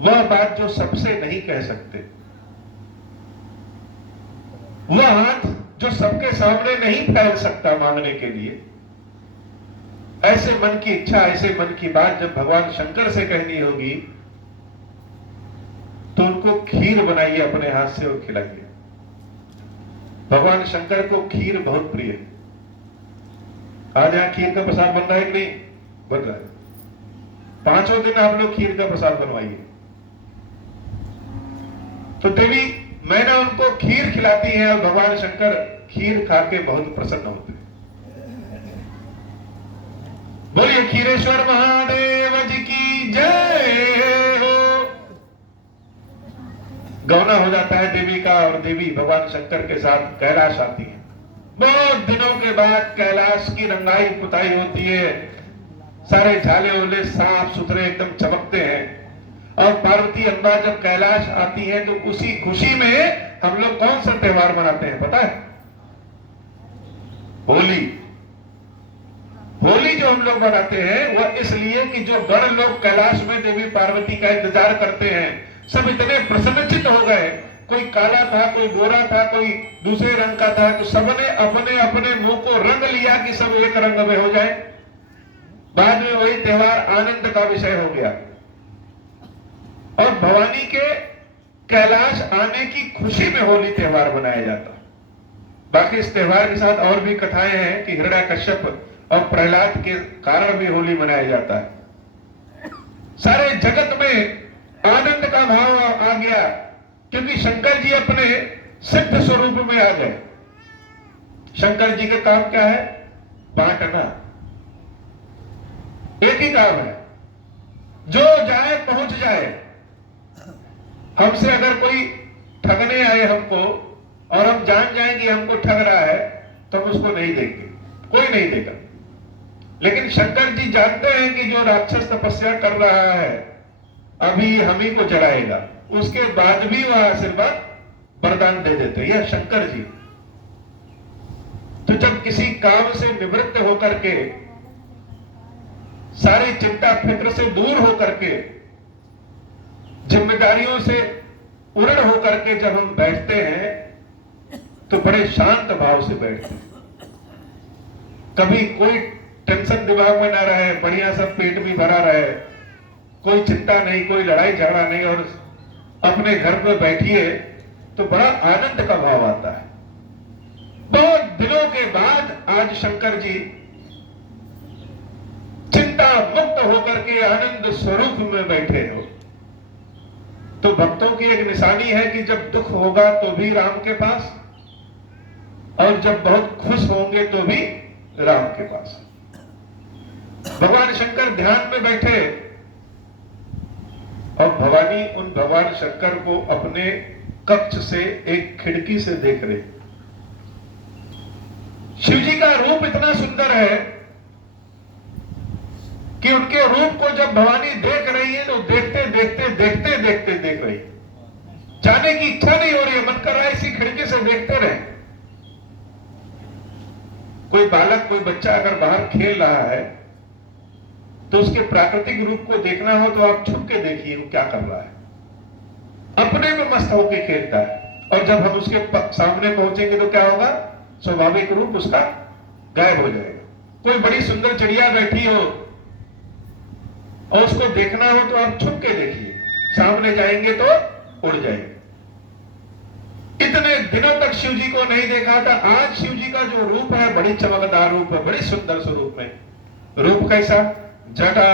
वह बात जो सबसे नहीं कह सकते, वह हाथ जो सबके सामने नहीं फैल सकता मांगने के लिए, ऐसे मन की इच्छा, ऐसे मन की बात जब भगवान शंकर से कहनी होगी, तो उनको खीर बनाइए अपने हाथ से और खिलाइए। भगवान शंकर को खीर बहुत प्रिय है। आज यहां खीर का प्रसाद बन रहा है कि नहीं बन रहा है? 5 दिन आप लोग खीर का प्रसाद बनवाइए। तो देवी मैना उनको खीर खिलाती है और भगवान शंकर खीर खा के बहुत प्रसन्न होते हैं। बोलिए खीरेश्वर महादेव जी की जय हो। गौना हो जाता है देवी का और देवी भगवान शंकर के साथ कैलाश आती है। बहुत दिनों के बाद कैलाश की रंगाई पुताई होती है, सारे झाले ओले साफ सुथरे एकदम चमकते हैं। और पार्वती अम्बा जब कैलाश आती है तो उसी खुशी में हम लोग कौन सा त्योहार मनाते हैं पता है? होली। होली जो हम लोग मनाते हैं वह इसलिए कि जो गण लोग कैलाश में देवी पार्वती का इंतजार करते हैं, सब इतने प्रसन्नचित हो गए। कोई काला था, कोई गोरा था, कोई दूसरे रंग का था, तो सबने अपने अपने मुंह को रंग लिया कि सब एक रंग में हो जाए। बाद में वही त्योहार आनंद का विषय हो गया और भवानी के कैलाश आने की खुशी में होली त्योहार मनाया जाता। बाकी इस त्योहार के साथ और भी कथाएं हैं कि हिरण्याकश्यप और प्रहलाद के कारण भी होली मनाया जाता है। सारे जगत में आनंद का भाव आ गया क्योंकि शंकर जी अपने सिद्ध स्वरूप में आ गए। शंकर जी का काम क्या है? बांटना। एक ही काम है, जो जाए पहुंच जाए। हमसे अगर कोई ठगने आए हमको और हम जान जाएं कि हमको ठग रहा है तो हम उसको नहीं देंगे, कोई नहीं देगा। लेकिन शंकर जी जानते हैं कि जो राक्षस तपस्या कर रहा है अभी हम ही को जलाएगा, उसके बाद भी वह आशीर्वाद वरदान दे देते हैं। शंकर जी तो जब किसी काम से निवृत्त होकर के, सारी चिंता फिक्र से दूर होकर के, जिम्मेदारियों से उड़न होकर के जब हम बैठते हैं तो बड़े शांत भाव से बैठते हैं। कभी कोई टेंशन दिमाग में ना रहे, बढ़िया सब पेट भी भरा रहे, कोई चिंता नहीं, कोई लड़ाई झगड़ा नहीं, और अपने घर में बैठिए तो बड़ा आनंद का भाव आता है। बहुत दिनों के बाद आज शंकर जी चिंता मुक्त होकर के आनंद स्वरूप में बैठे हो। तो भक्तों की एक निशानी है कि जब दुख होगा तो भी राम के पास, और जब बहुत खुश होंगे तो भी राम के पास। भगवान शंकर ध्यान में बैठे और भवानी उन भगवान शंकर को अपने कक्ष से एक खिड़की से देख रहे। शिव जी का रूप इतना सुंदर है कि उनके रूप को जब भवानी देख रही है तो देखते देखते देखते देखते देख रही, जाने की इच्छा नहीं हो रही है, मन कर रहा है इसी खिड़की से देखते रहे। कोई बालक, कोई बच्चा अगर बाहर खेल रहा है तो उसके प्राकृतिक रूप को देखना हो तो आप छुप के देखिए वो क्या कर रहा है, अपने में मस्त होकर खेलता है। और जब हम उसके सामने पहुंचेंगे तो क्या होगा, स्वाभाविक रूप उसका गायब हो जाएगा। कोई बड़ी सुंदर चिड़िया बैठी हो और उसको देखना हो तो आप छुप के देखिए, सामने जाएंगे तो उड़ जाएंगे। इतने दिनों तक शिव जी को नहीं देखा था, आज शिव जी का जो रूप है बड़ी चमकदार रूप है, बड़ी सुंदर स्वरूप में। रूप कैसा, जटा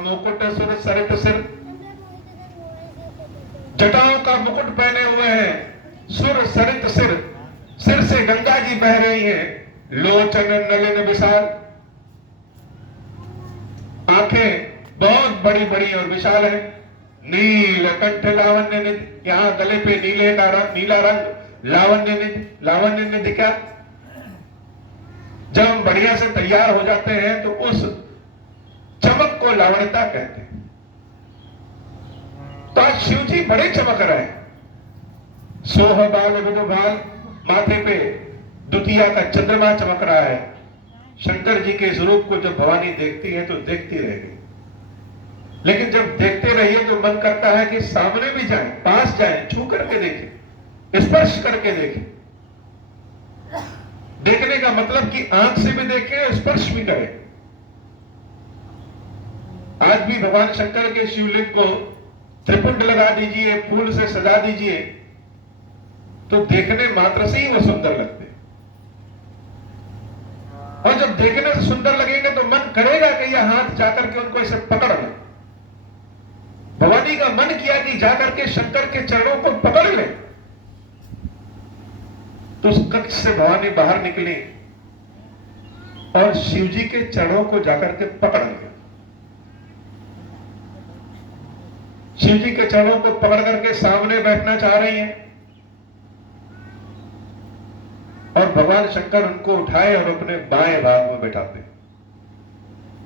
मुकुट सुर सरित सिर, जटाओं का मुकुट पहने हुए हैं, सुर सरित सिर, सिर से गंगा जी बह रही हैं, लोचन नलिन विशाल, आंखें बहुत बड़ी बड़ी और विशाल है, नील कंठ लावण्य निधि, यहां गले पे नीले का रंग, नीला रंग लावण्य निधि, लावण्य निधि क्या, जब हम बढ़िया से तैयार हो जाते हैं तो उस चमक को लावण्यता कहते हैं। तो आज शिव जी बड़े चमक रहे हैं। सोह बाल विदु बाल, माथे पे द्वितीया का चंद्रमा चमक रहा है। शंकर जी के स्वरूप को जब भवानी देखती है तो देखती रहेगी, लेकिन जब देखते रहिए तो मन करता है कि सामने भी जाएं, पास जाएं, छू करके देखें, स्पर्श करके देखें। देखने का मतलब कि आंख से भी देखें, स्पर्श भी करें। आज भी भगवान शंकर के शिवलिंग को त्रिपुंड लगा दीजिए, फूल से सजा दीजिए, तो देखने मात्र से ही वो सुंदर लगते। और जब देखने से सुंदर लगेंगे तो मन करेगा कि यह हाथ जाकर के उनको ऐसे पकड़ ले। भवानी का मन किया कि जाकर के शंकर के चरणों को पकड़ ले, तो उस कक्ष से भवानी बाहर निकली और शिव जी के चरणों को जाकर के पकड़ लिया। शिव जी के चरणों को पकड़ करके सामने बैठना चाह रही हैं, और भगवान शंकर उनको उठाए और अपने बाएं भाग में बैठाते।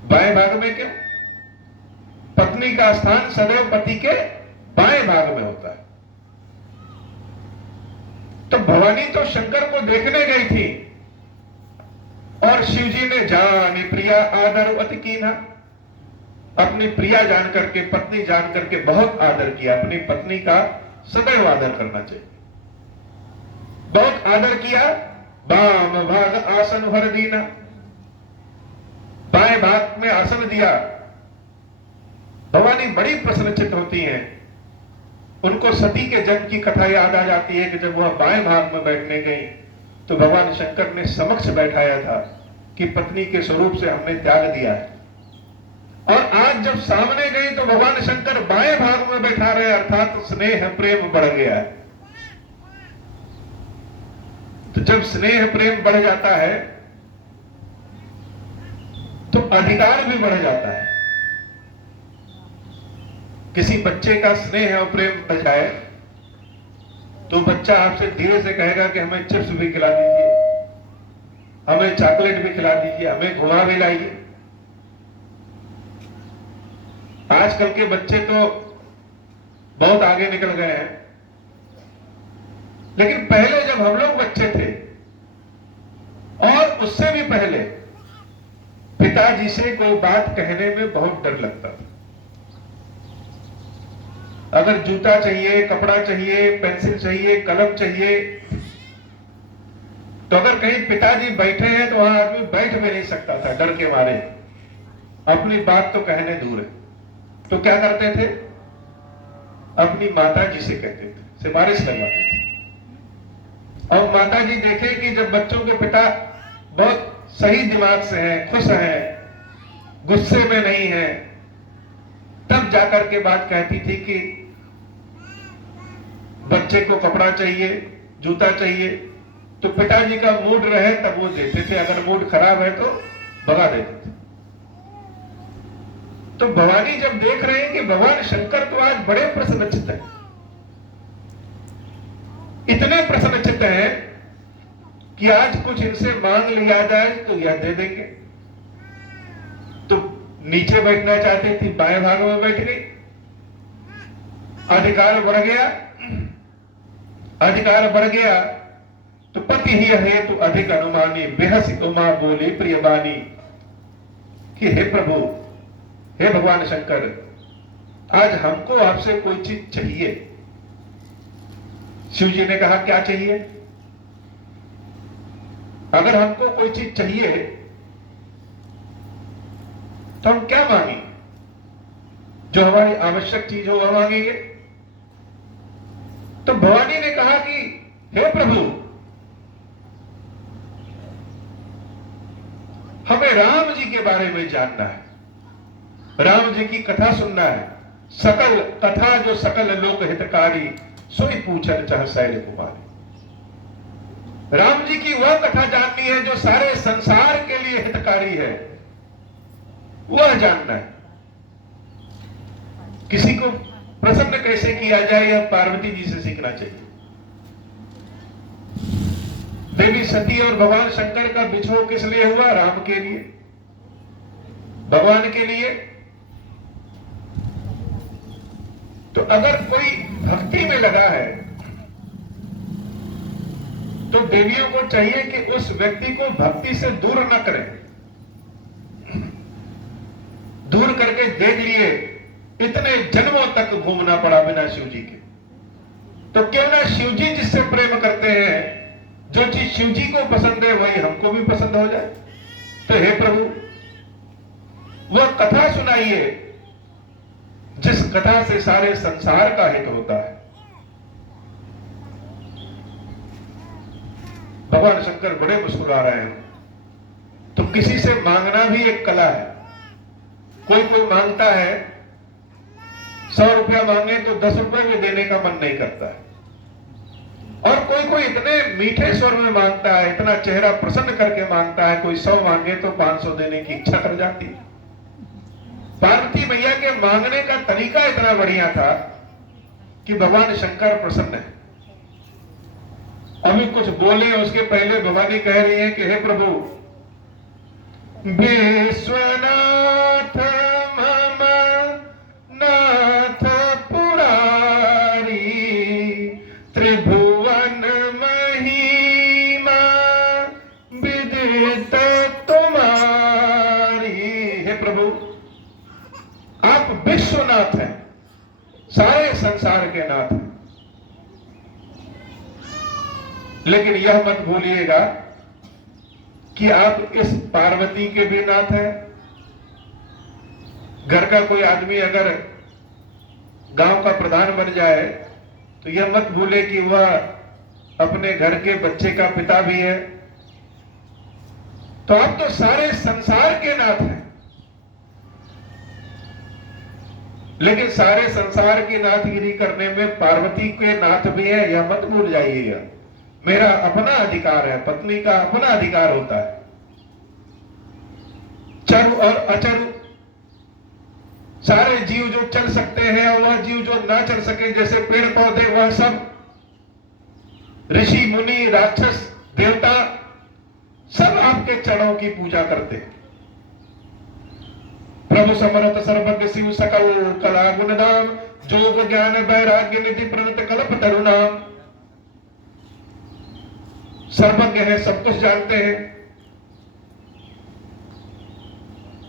बाएं भाग में क्यों? पत्नी का स्थान सदैव पति के बाएं भाग में होता है। तो भवानी तो शंकर को देखने गई थी, और शिव जी ने जानी प्रिया आदर अति कीना, अपनी प्रिया जान करके, पत्नी जान करके बहुत आदर किया। अपनी पत्नी का सदैव आदर करना चाहिए। बहुत आदर किया। बाम भाग आसन हर दीना, बाएं भाग में आसन दिया। भवानी बड़ी प्रसन्नचित्त होती हैं। उनको सती के जन्म की कथा याद आ जाती है कि जब वह बाएं भाग में बैठने गई तो भगवान शंकर ने समक्ष बैठाया था कि पत्नी के स्वरूप से हमने त्याग दिया है। और आज जब सामने गई तो भगवान शंकर बाएं भाग में बैठा रहे, अर्थात स्नेह प्रेम बढ़ गया है। तो जब स्नेह प्रेम बढ़ जाता है तो अधिकार भी बढ़ जाता है। किसी बच्चे का स्नेह और प्रेम बढ़ जाए तो बच्चा आपसे धीरे से कहेगा कि हमें चिप्स भी खिला दीजिए, हमें चॉकलेट भी खिला दीजिए, हमें घुमा भी लाइए। आजकल के बच्चे तो बहुत आगे निकल गए हैं, लेकिन पहले जब हम लोग बच्चे थे और उससे भी पहले पिताजी से कोई बात कहने में बहुत डर लगता था। अगर जूता चाहिए, कपड़ा चाहिए, पेंसिल चाहिए, कलम चाहिए, तो अगर कहीं पिताजी बैठे हैं तो वहां आदमी बैठ भी नहीं सकता था, डर के मारे। अपनी बात तो कहने दूर है। तो क्या करते थे, अपनी माता जी से कहते थे, सिफारिश करवाते थे। और माता जी देखे कि जब बच्चों के पिता बहुत सही दिमाग से हैं, खुश हैं, गुस्से में नहीं हैं, तब जाकर के बात कहती थी कि बच्चे को कपड़ा चाहिए, जूता चाहिए, तो पिताजी का मूड रहे तब वो देते थे, अगर मूड खराब है तो भगा देते थे। तो भवानी जब देख रहे हैं कि भगवान शंकर तो आज बड़े प्रसन्नचित्त हैं, इतने प्रसन्नचित्त हैं कि आज कुछ इनसे मांग लिया जाए तो यह दे देंगे, तो नीचे बैठना चाहती थी, बाएं भाग में बैठ गई, अधिकार बढ़ गया, अधिकार बढ़ गया तो पति ही है तो अधिक अनुमानी, बेहस उमा बोली प्रियबानी कि हे प्रभु, हे भगवान शंकर, आज हमको आपसे कोई चीज चाहिए। शिव जी ने कहा क्या चाहिए? अगर हमको कोई चीज चाहिए तो हम क्या मांगे? जो हमारी आवश्यक चीज हो वह मांगेंगे। तो भवानी ने कहा कि हे प्रभु, हमें राम जी के बारे में जानना है, राम जी की कथा सुनना है। सकल कथा जो सकल लोक हितकारी, सोई पूछन चाह शैल कुमारी। राम जी की वह कथा जाननी है जो सारे संसार के लिए हितकारी है, वह जानना है। किसी को प्रसन्न कैसे किया जाए यह पार्वती जी से सीखना चाहिए। देवी सती और भगवान शंकर का बिछोह किस लिए हुआ? राम के लिए, भगवान के लिए। तो अगर कोई भक्ति में लगा है तो देवियों को चाहिए कि उस व्यक्ति को भक्ति से दूर न करें, दूर करके देख लिए इतने जन्मों तक घूमना पड़ा बिना शिव जी के, तो क्यों ना शिव जी जिससे प्रेम करते हैं, जो चीज शिव जी को पसंद है वही हमको भी पसंद हो जाए। तो हे प्रभु, वह कथा सुनाइए जिस कथा से सारे संसार का हित होता है। भगवान शंकर बड़े मुस्कुरा रहे हैं। तो किसी से मांगना भी एक कला है। कोई कोई मांगता है, 100 रुपया मांगे तो 10 रुपए भी देने का मन नहीं करता है, और कोई कोई इतने मीठे स्वर में मांगता है, इतना चेहरा प्रसन्न करके मांगता है, कोई 100 मांगे तो 500 देने की इच्छा कर जाती है। पार्वती मैया के मांगने का तरीका इतना बढ़िया था कि भगवान शंकर प्रसन्न है। अभी कुछ बोले उसके पहले भवानी कह रही है कि हे प्रभु, विश्वनाथ मम नाथ पुरारी, त्रिभुवन महिमा विदित तुम्हारी। हे प्रभु, आप विश्वनाथ हैं, सारे संसार के नाथ हैं, लेकिन यह मत भूलिएगा कि आप इस पार्वती के भी नाथ हैं। घर का कोई आदमी अगर गांव का प्रधान बन जाए तो यह मत भूले कि वह अपने घर के बच्चे का पिता भी है। तो आप तो सारे संसार के नाथ हैं, लेकिन सारे संसार की नाथगिरी करने में पार्वती के नाथ भी है, यह मत भूल जाइएगा। मेरा अपना अधिकार है, पत्नी का अपना अधिकार होता है। चरु और अचरु सारे जीव जो चल सकते हैं और वह जीव जो ना चल सके, जैसे पेड़ पौधे, वह सब ऋषि मुनि राक्षस देवता सब आपके चरणों की पूजा करते हैं। प्रभु समर्थ सर्वज्ञ शिव सकल कला गुणधाम, जोग ज्ञान वैराग्य निधि प्रणत कल्प तरुणाम। सर्वज्ञ है, सब कुछ जानते हैं,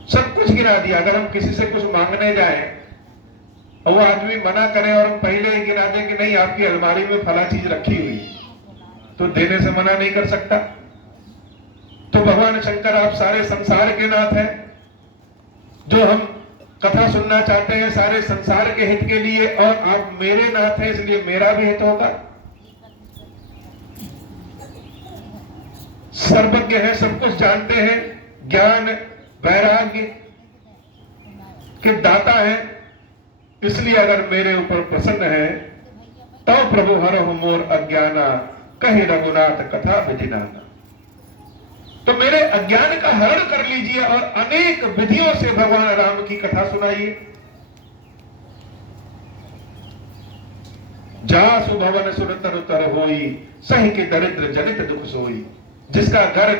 सब कुछ गिरा दिया। अगर हम किसी से कुछ मांगने जाएं और वो आदमी मना करे और हम पहले ही गिरा दें कि नहीं आपकी अलमारी में फला चीज रखी हुई, तो देने से मना नहीं कर सकता। तो भगवान शंकर आप सारे संसार के नाथ हैं। जो हम कथा सुनना चाहते हैं सारे संसार के हित के लिए, और आप मेरे नाथ हैं इसलिए मेरा भी हित होगा। सर्वज्ञ है, सब कुछ जानते हैं, ज्ञान वैराग्य के दाता है, इसलिए अगर मेरे ऊपर प्रसन्न है तो प्रभु हरहु मोर अज्ञाना, कहे रघुनाथ कथा विधिनाना। तो मेरे अज्ञान का हरण कर लीजिए और अनेक विधियों से भगवान राम की कथा सुनाइए। जासु भवन सुर तरु तर होई, सही के दरिद्र जनित दुख सोई। जिसका घर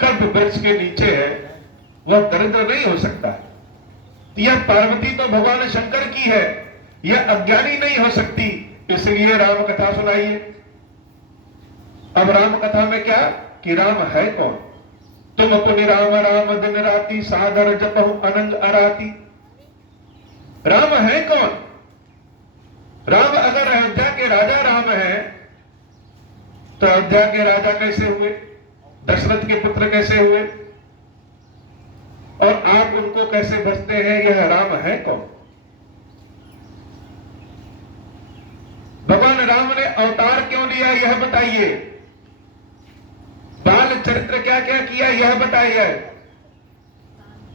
कल्प वृक्ष के नीचे है वह दरिद्र नहीं हो सकता। यह पार्वती तो भगवान शंकर की है, यह अज्ञानी नहीं हो सकती, इसलिए राम कथा सुनाइए। अब राम कथा में क्या कि राम है कौन? तुम पुनि राम राम दिन राती, सागर जपहु अनंग अराती। राम है कौन? राम अगर अयोध्या के राजा राम है तो अयोध्या के राजा कैसे हुए? दशरथ के पुत्र कैसे हुए? और आप उनको कैसे भजते हैं? यह राम है कौन? भगवान राम ने अवतार क्यों लिया यह बताइए। बाल चरित्र क्या क्या किया यह बताइए।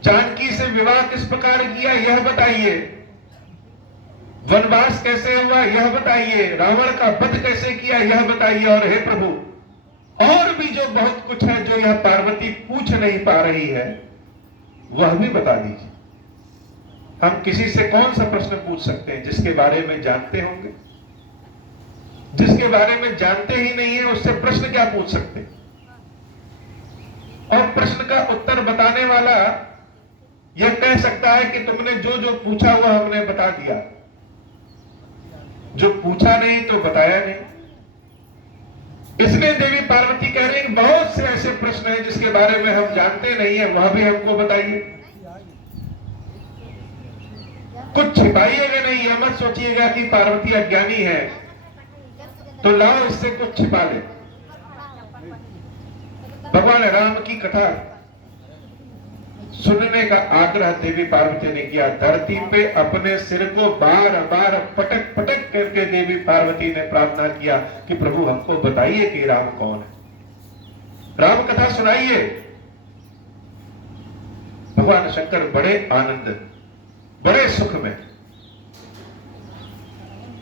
जानकी से विवाह किस प्रकार किया यह बताइए। वनवास कैसे हुआ यह बताइए। रावण का वध कैसे किया यह बताइए। और हे प्रभु, और भी जो बहुत कुछ है जो यह पार्वती पूछ नहीं पा रही है वह भी बता दीजिए। हम किसी से कौन सा प्रश्न पूछ सकते हैं जिसके बारे में जानते होंगे? जिसके बारे में जानते ही नहीं है उससे प्रश्न क्या पूछ सकते? और प्रश्न का उत्तर बताने वाला यह कह सकता है कि तुमने जो जो पूछा वह हमने बता दिया, जो पूछा नहीं तो बताया नहीं। इसलिए देवी पार्वती कह रही हैं बहुत से ऐसे प्रश्न हैं जिसके बारे में हम जानते नहीं है, वह भी हमको बताइए। कुछ छिपाइएगा नहीं, यह मत सोचिएगा कि पार्वती अज्ञानी है तो लाओ इससे कुछ छिपा ले। भगवान राम की कथा सुनने का आग्रह देवी पार्वती ने किया। धरती पे अपने सिर को बार बार पटक पटक करके देवी पार्वती ने प्रार्थना किया कि प्रभु हमको बताइए कि राम कौन है, राम कथा सुनाइए। भगवान शंकर बड़े आनंद, बड़े सुख में,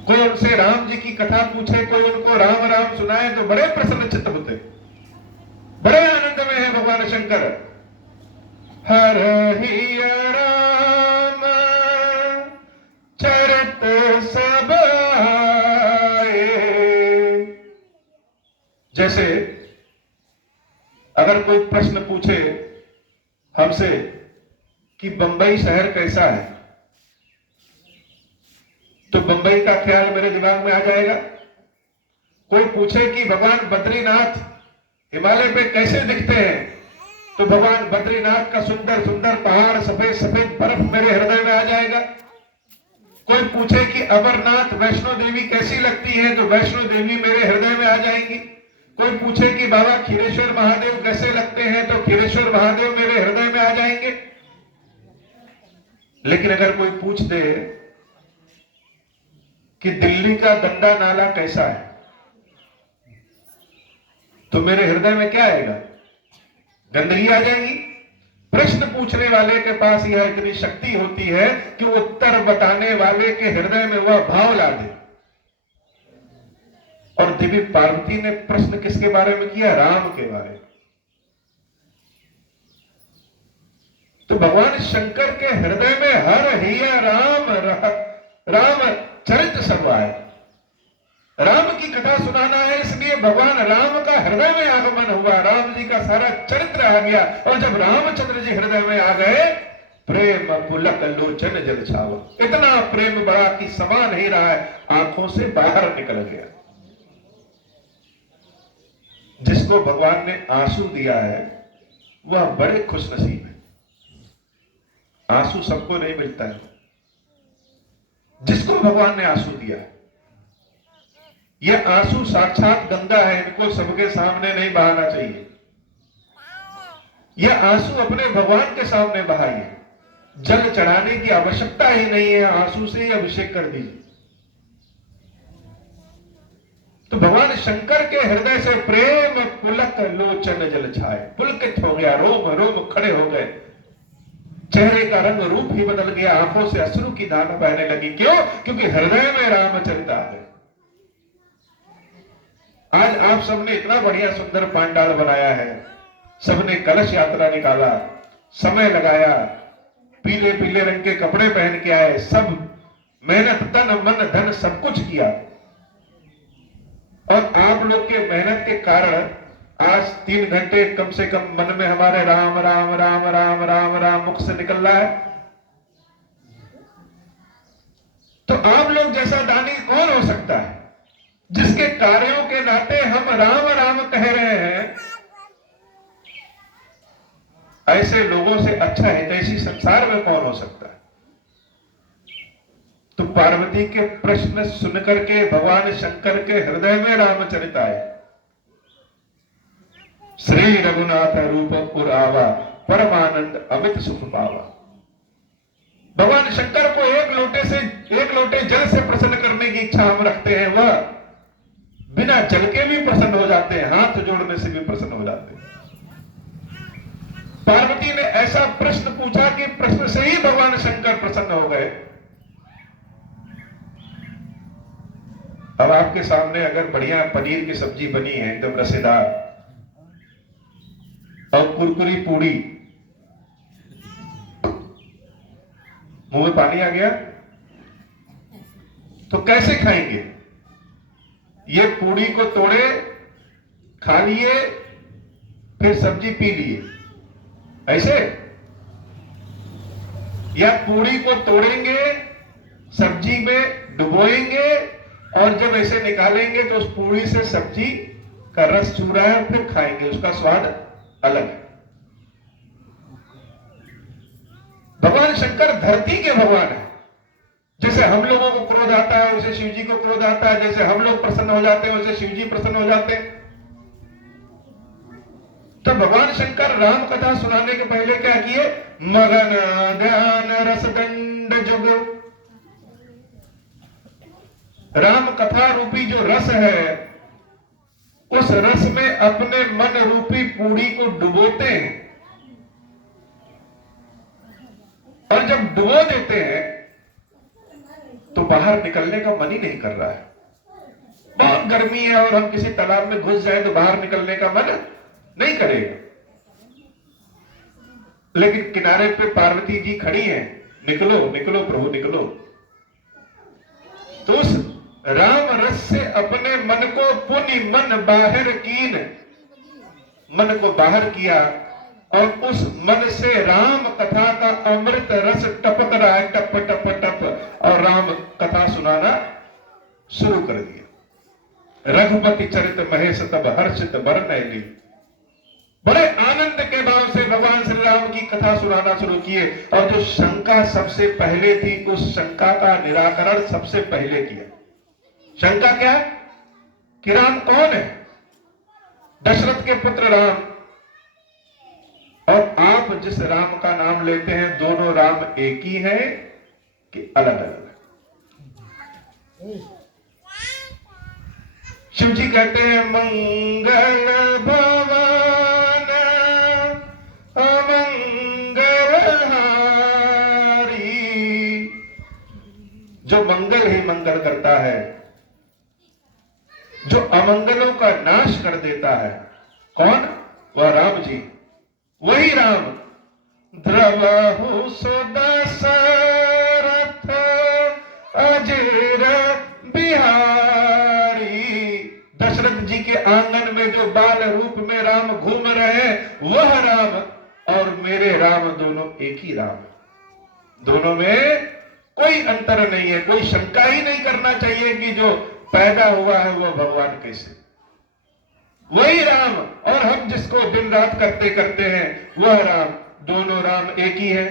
कोई उनसे राम जी की कथा पूछे, कोई उनको राम राम सुनाए तो बड़े प्रसन्न चित्त होते, बड़े आनंद में है भगवान शंकर। हरहि राम चरित सब आए। जैसे अगर कोई प्रश्न पूछे हमसे कि बंबई शहर कैसा है तो बंबई का ख्याल मेरे दिमाग में आ जाएगा। कोई पूछे कि भगवान बद्रीनाथ हिमालय पे कैसे दिखते हैं तो भगवान बद्रीनाथ का सुंदर सुंदर पहाड़, सफेद सफेद बर्फ मेरे हृदय में आ जाएगा। कोई पूछे कि अमरनाथ वैष्णो देवी कैसी लगती है तो वैष्णो देवी मेरे हृदय में आ जाएंगी। कोई पूछे कि बाबा खीरेश्वर महादेव कैसे लगते हैं तो खीरेश्वर महादेव मेरे हृदय में आ जाएंगे। लेकिन अगर कोई पूछ दे कि दिल्ली का गंगा नाला कैसा है तो मेरे हृदय में क्या आएगा? गंदगी आ जाएगी। प्रश्न पूछने वाले के पास यह इतनी शक्ति होती है कि उत्तर बताने वाले के हृदय में वह भाव ला दे। और देवी पार्वती ने प्रश्न किसके बारे में किया? राम के बारे में। तो भगवान शंकर के हृदय में हर हिया राम राम चरित सब आए। राम की कथा सुनाना है इसलिए भगवान राम का हृदय में आगमन हुआ, राम जी का सारा चरित्र आ गया। और जब रामचंद्र जी हृदय में आ गए, प्रेम पुलक लोचन जल छाव, इतना प्रेम बड़ा कि समा नहीं रहा है, आंखों से बाहर निकल गया। जिसको भगवान ने आंसू दिया है वह बड़े खुशनसीब है। आंसू सबको नहीं मिलता है। जिसको भगवान ने आंसू दिया है, यह आंसू साक्षात गंगा है, इनको सबके सामने नहीं बहाना चाहिए। यह आंसू अपने भगवान के सामने बहाइए। जल चढ़ाने की आवश्यकता ही नहीं है, आंसू से ही अभिषेक कर दीजिए। तो भगवान शंकर के हृदय से प्रेम पुलक लोचन जल छाए, पुलकित हो गया, रोम रोम खड़े हो गए, चेहरे का रंग रूप ही बदल गया, आंखों से अश्रु की धारा बहने लगी। क्यों? क्योंकि हृदय में रामचरित आ गए। आज आप सबने इतना बढ़िया सुंदर पांडाल बनाया है, सबने कलश यात्रा निकाला, समय लगाया, पीले पीले रंग के कपड़े पहन के आए, सब मेहनत, तन मन धन सब कुछ किया, और आप लोग के मेहनत के कारण आज 3 घंटे कम से कम मन में हमारे राम राम राम राम राम राम मुख से निकल रहा है। तो आप लोग जैसा दानी कौन हो सकता है, जिसके कार्यों के नाते हम राम राम कह रहे हैं? ऐसे लोगों से अच्छा हितैषी संसार में कौन हो सकता है? तो पार्वती के प्रश्न सुनकर के भगवान शंकर के हृदय में रामचरित आए। श्री रघुनाथ रूप पुर आवा, परमानंद अमित सुख पावा। भगवान शंकर को एक लोटे जल से प्रसन्न करने की इच्छा हम रखते हैं, वह बिना जल के भी प्रसन्न हो जाते हैं, हाथ जोड़ने से भी प्रसन्न हो जाते हैं। पार्वती ने ऐसा प्रश्न पूछा कि प्रश्न से ही भगवान शंकर प्रसन्न हो गए। अब आपके सामने अगर बढ़िया पनीर की सब्जी बनी है, एकदम रसेदार, और कुरकुरी पूड़ी, मुंह में पानी आ गया तो कैसे खाएंगे? ये पूड़ी को तोड़े, खा लिए, फिर सब्जी पी लिए, ऐसे? या पूड़ी को तोड़ेंगे, सब्जी में डुबोएंगे, और जब ऐसे निकालेंगे तो उस पूड़ी से सब्जी का रस चू रहा है, फिर खाएंगे, उसका स्वाद अलग है। भगवान शंकर धरती के भगवान है। जैसे हम लोगों को क्रोध आता है वैसे शिव जी को क्रोध आता है, जैसे हम लोग प्रसन्न हो जाते हैं वैसे शिव जी प्रसन्न हो जाते हैं। तो भगवान शंकर राम कथा सुनाने के पहले क्या किए? मगन ध्यान रस दंड जुग, राम कथा रूपी जो रस है, उस रस में अपने मन रूपी पूड़ी को डुबोते हैं, और जब डुबो देते हैं तो बाहर निकलने का मन ही नहीं कर रहा है। बहुत गर्मी है और हम किसी तालाब में घुस जाए तो बाहर निकलने का मन नहीं करेगा, लेकिन किनारे पे पार्वती जी खड़ी हैं, निकलो निकलो प्रभु निकलो। तो उस राम रस से अपने मन को पुनि मन बाहर कीन, मन को बाहर किया, और उस मन से राम कथा का अमृत रस टपक रहा है, टप टप टप, और राम कथा सुनाना शुरू कर दिया। रघुपति चरित महेश तब हर्षित बरनैली, बड़े आनंद के भाव से भगवान श्री राम की कथा सुनाना शुरू किए, और जो शंका सबसे पहले थी, उस शंका का निराकरण सबसे पहले किया। शंका क्या? कि राम कौन है? दशरथ के पुत्र राम, और आप जिस राम का नाम लेते हैं, दोनों राम एक ही हैं कि अलग अलग? शिव जी कहते हैं मंगल भवन अमंगल हारी, जो मंगल ही मंगल करता है, जो अमंगलों का नाश कर देता है, कौन? वह राम जी, वही राम। द्रवहु सो दशरथ अजर बिहारी, दशरथ जी के आंगन में जो बाल रूप में राम घूम रहे हैं, वह राम और मेरे राम दोनों एक ही राम, दोनों में कोई अंतर नहीं है। कोई शंका ही नहीं करना चाहिए कि जो पैदा हुआ है वह भगवान कैसे, वही राम, और हम जिसको दिन रात करते करते हैं वह राम, दोनों राम एक ही है।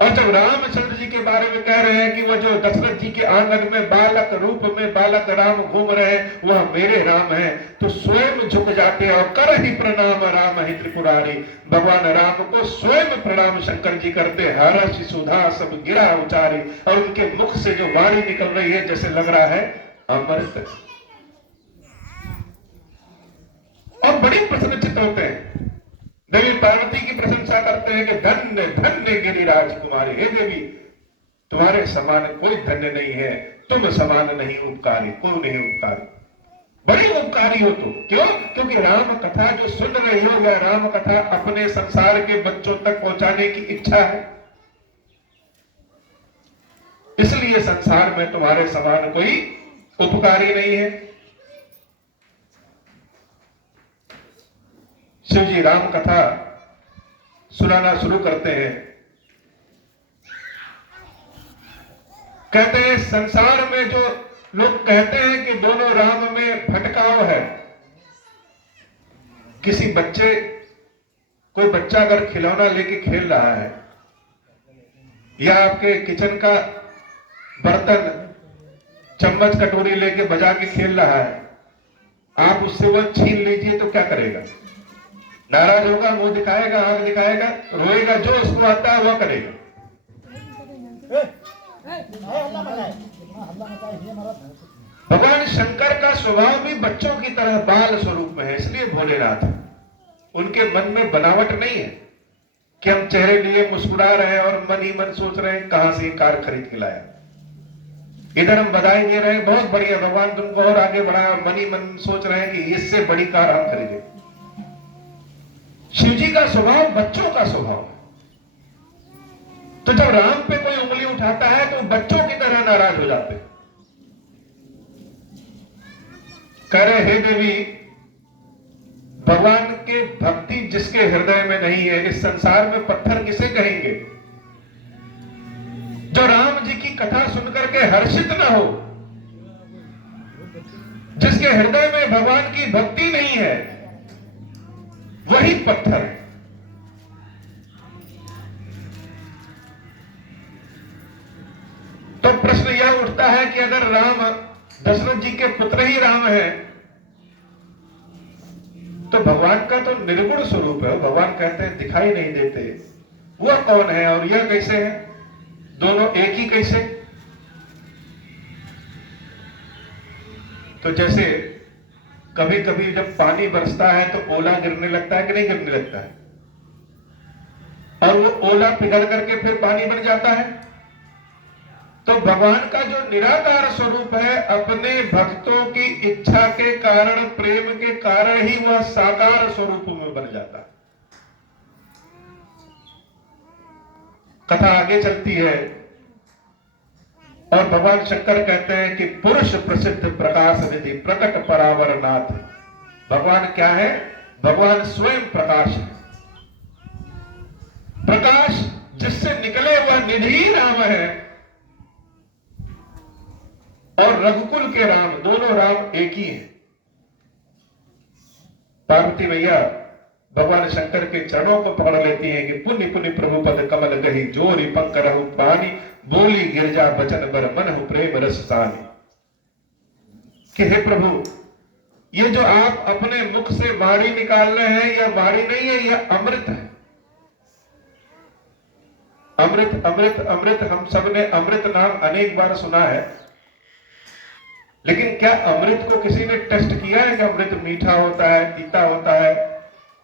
और जब रामचंद्र जी के बारे में कह रहे हैं कि वह जो दशरथ जी के आंगन में बालक रूप में बालक राम घूम रहे हैं, वह मेरे राम हैं, तो स्वयं झुक जाते और कर ही प्रणाम राम ही त्रिपुरारी। भगवान राम को स्वयं प्रणाम शंकर जी करते, हर्ष सुधा सब गिरा उचारी। और उनके मुख से जो वाणी निकल रही है जैसे लग रहा है अमृत। और बड़ी प्रसन्नचित्त होते हैं, देवी पार्वती की प्रशंसा करते हैं कि धन्य धन्य गिरिराज कुमारी। हे देवी, तुम्हारे समान कोई धन्य नहीं है, तुम समान नहीं उपकारी, कोई नहीं उपकारी, बड़ी उपकारी हो तुम। क्यों? क्योंकि राम कथा जो सुन रही हो, या राम कथा अपने संसार के बच्चों तक पहुंचाने की इच्छा है, इसलिए संसार में तुम्हारे समान कोई उपकारी नहीं है। शिव जी राम कथा सुनाना शुरू करते हैं। कहते हैं संसार में जो लोग कहते हैं कि दोनों राम में भटकाव है, किसी बच्चे, कोई बच्चा अगर खिलौना लेके खेल रहा है, या आपके किचन का बर्तन चम्मच कटोरी लेके बजा के खेल रहा है, आप उससे वो छीन लीजिए तो क्या करेगा? नाराज होगा, मुंह दिखाएगा, आंख दिखाएगा, रोएगा, जो उसको आता है वो करेगा। भगवान शंकर का स्वभाव भी बच्चों की तरह बाल स्वरूप में है, इसलिए भोलेनाथ। उनके मन में बनावट नहीं है कि हम चेहरे लिए मुस्कुरा रहे हैं और मन ही मन सोच रहे हैं कहां से कार खरीद के लाया। इधर हम बधाई दे रहे हैं, बहुत बढ़िया, भगवान तुमको और आगे बढ़ाया, मन ही मन सोच रहे हैं कि इससे बड़ी कार हम खरीदें। शिव जी का स्वभाव बच्चों का स्वभाव। तो जब राम पे कोई उंगली उठाता है तो बच्चों की तरह नाराज हो जाते हैं। कह रहे, हे देवी, भगवान के भक्ति जिसके हृदय में नहीं है, इस संसार में पत्थर किसे कहेंगे? जो राम जी की कथा सुनकर के हर्षित न हो, जिसके हृदय में भगवान की भक्ति नहीं है, वही पत्थर है। तो प्रश्न यह उठता है कि अगर राम दशरथ जी के पुत्र ही राम है, तो भगवान का तो निर्गुण स्वरूप है। भगवान कहते हैं दिखाई नहीं देते, वह कौन है और यह कैसे है? दोनों एक ही कैसे? तो जैसे कभी कभी जब पानी बरसता है तो ओला गिरने लगता है कि नहीं गिरने लगता है, और वो ओला पिघल करके फिर पानी बन जाता है। तो भगवान का जो निराकार स्वरूप है, अपने भक्तों की इच्छा के कारण, प्रेम के कारण ही वह साकार स्वरूप में बन जाता है। कथा आगे चलती है और भगवान शंकर कहते हैं कि पुरुष प्रसिद्ध प्रकाश निधि प्रकट परावर नाथ। भगवान क्या है? भगवान स्वयं प्रकाश है। प्रकाश जिससे निकले वह निधि राम है, और रघुकुल के राम, दोनों राम एक ही हैं। पार्वती मैया भगवान शंकर के चरणों को पकड़ लेती हैं कि पुण्य पुण्य प्रभु पद कमल गही, जोरी पंख रहु पानी, बोली गिरजा बचन बर मन हो प्रेम रस सानी। कि हे प्रभु, ये जो आप अपने मुख से वाणी निकाल रहे हैं, यह वाणी नहीं है, यह अमृत है। अमृत अमृत अमृत, हम सब ने अमृत नाम अनेक बार सुना है, लेकिन क्या अमृत को किसी ने टेस्ट किया है कि अमृत मीठा होता है, तीता होता है,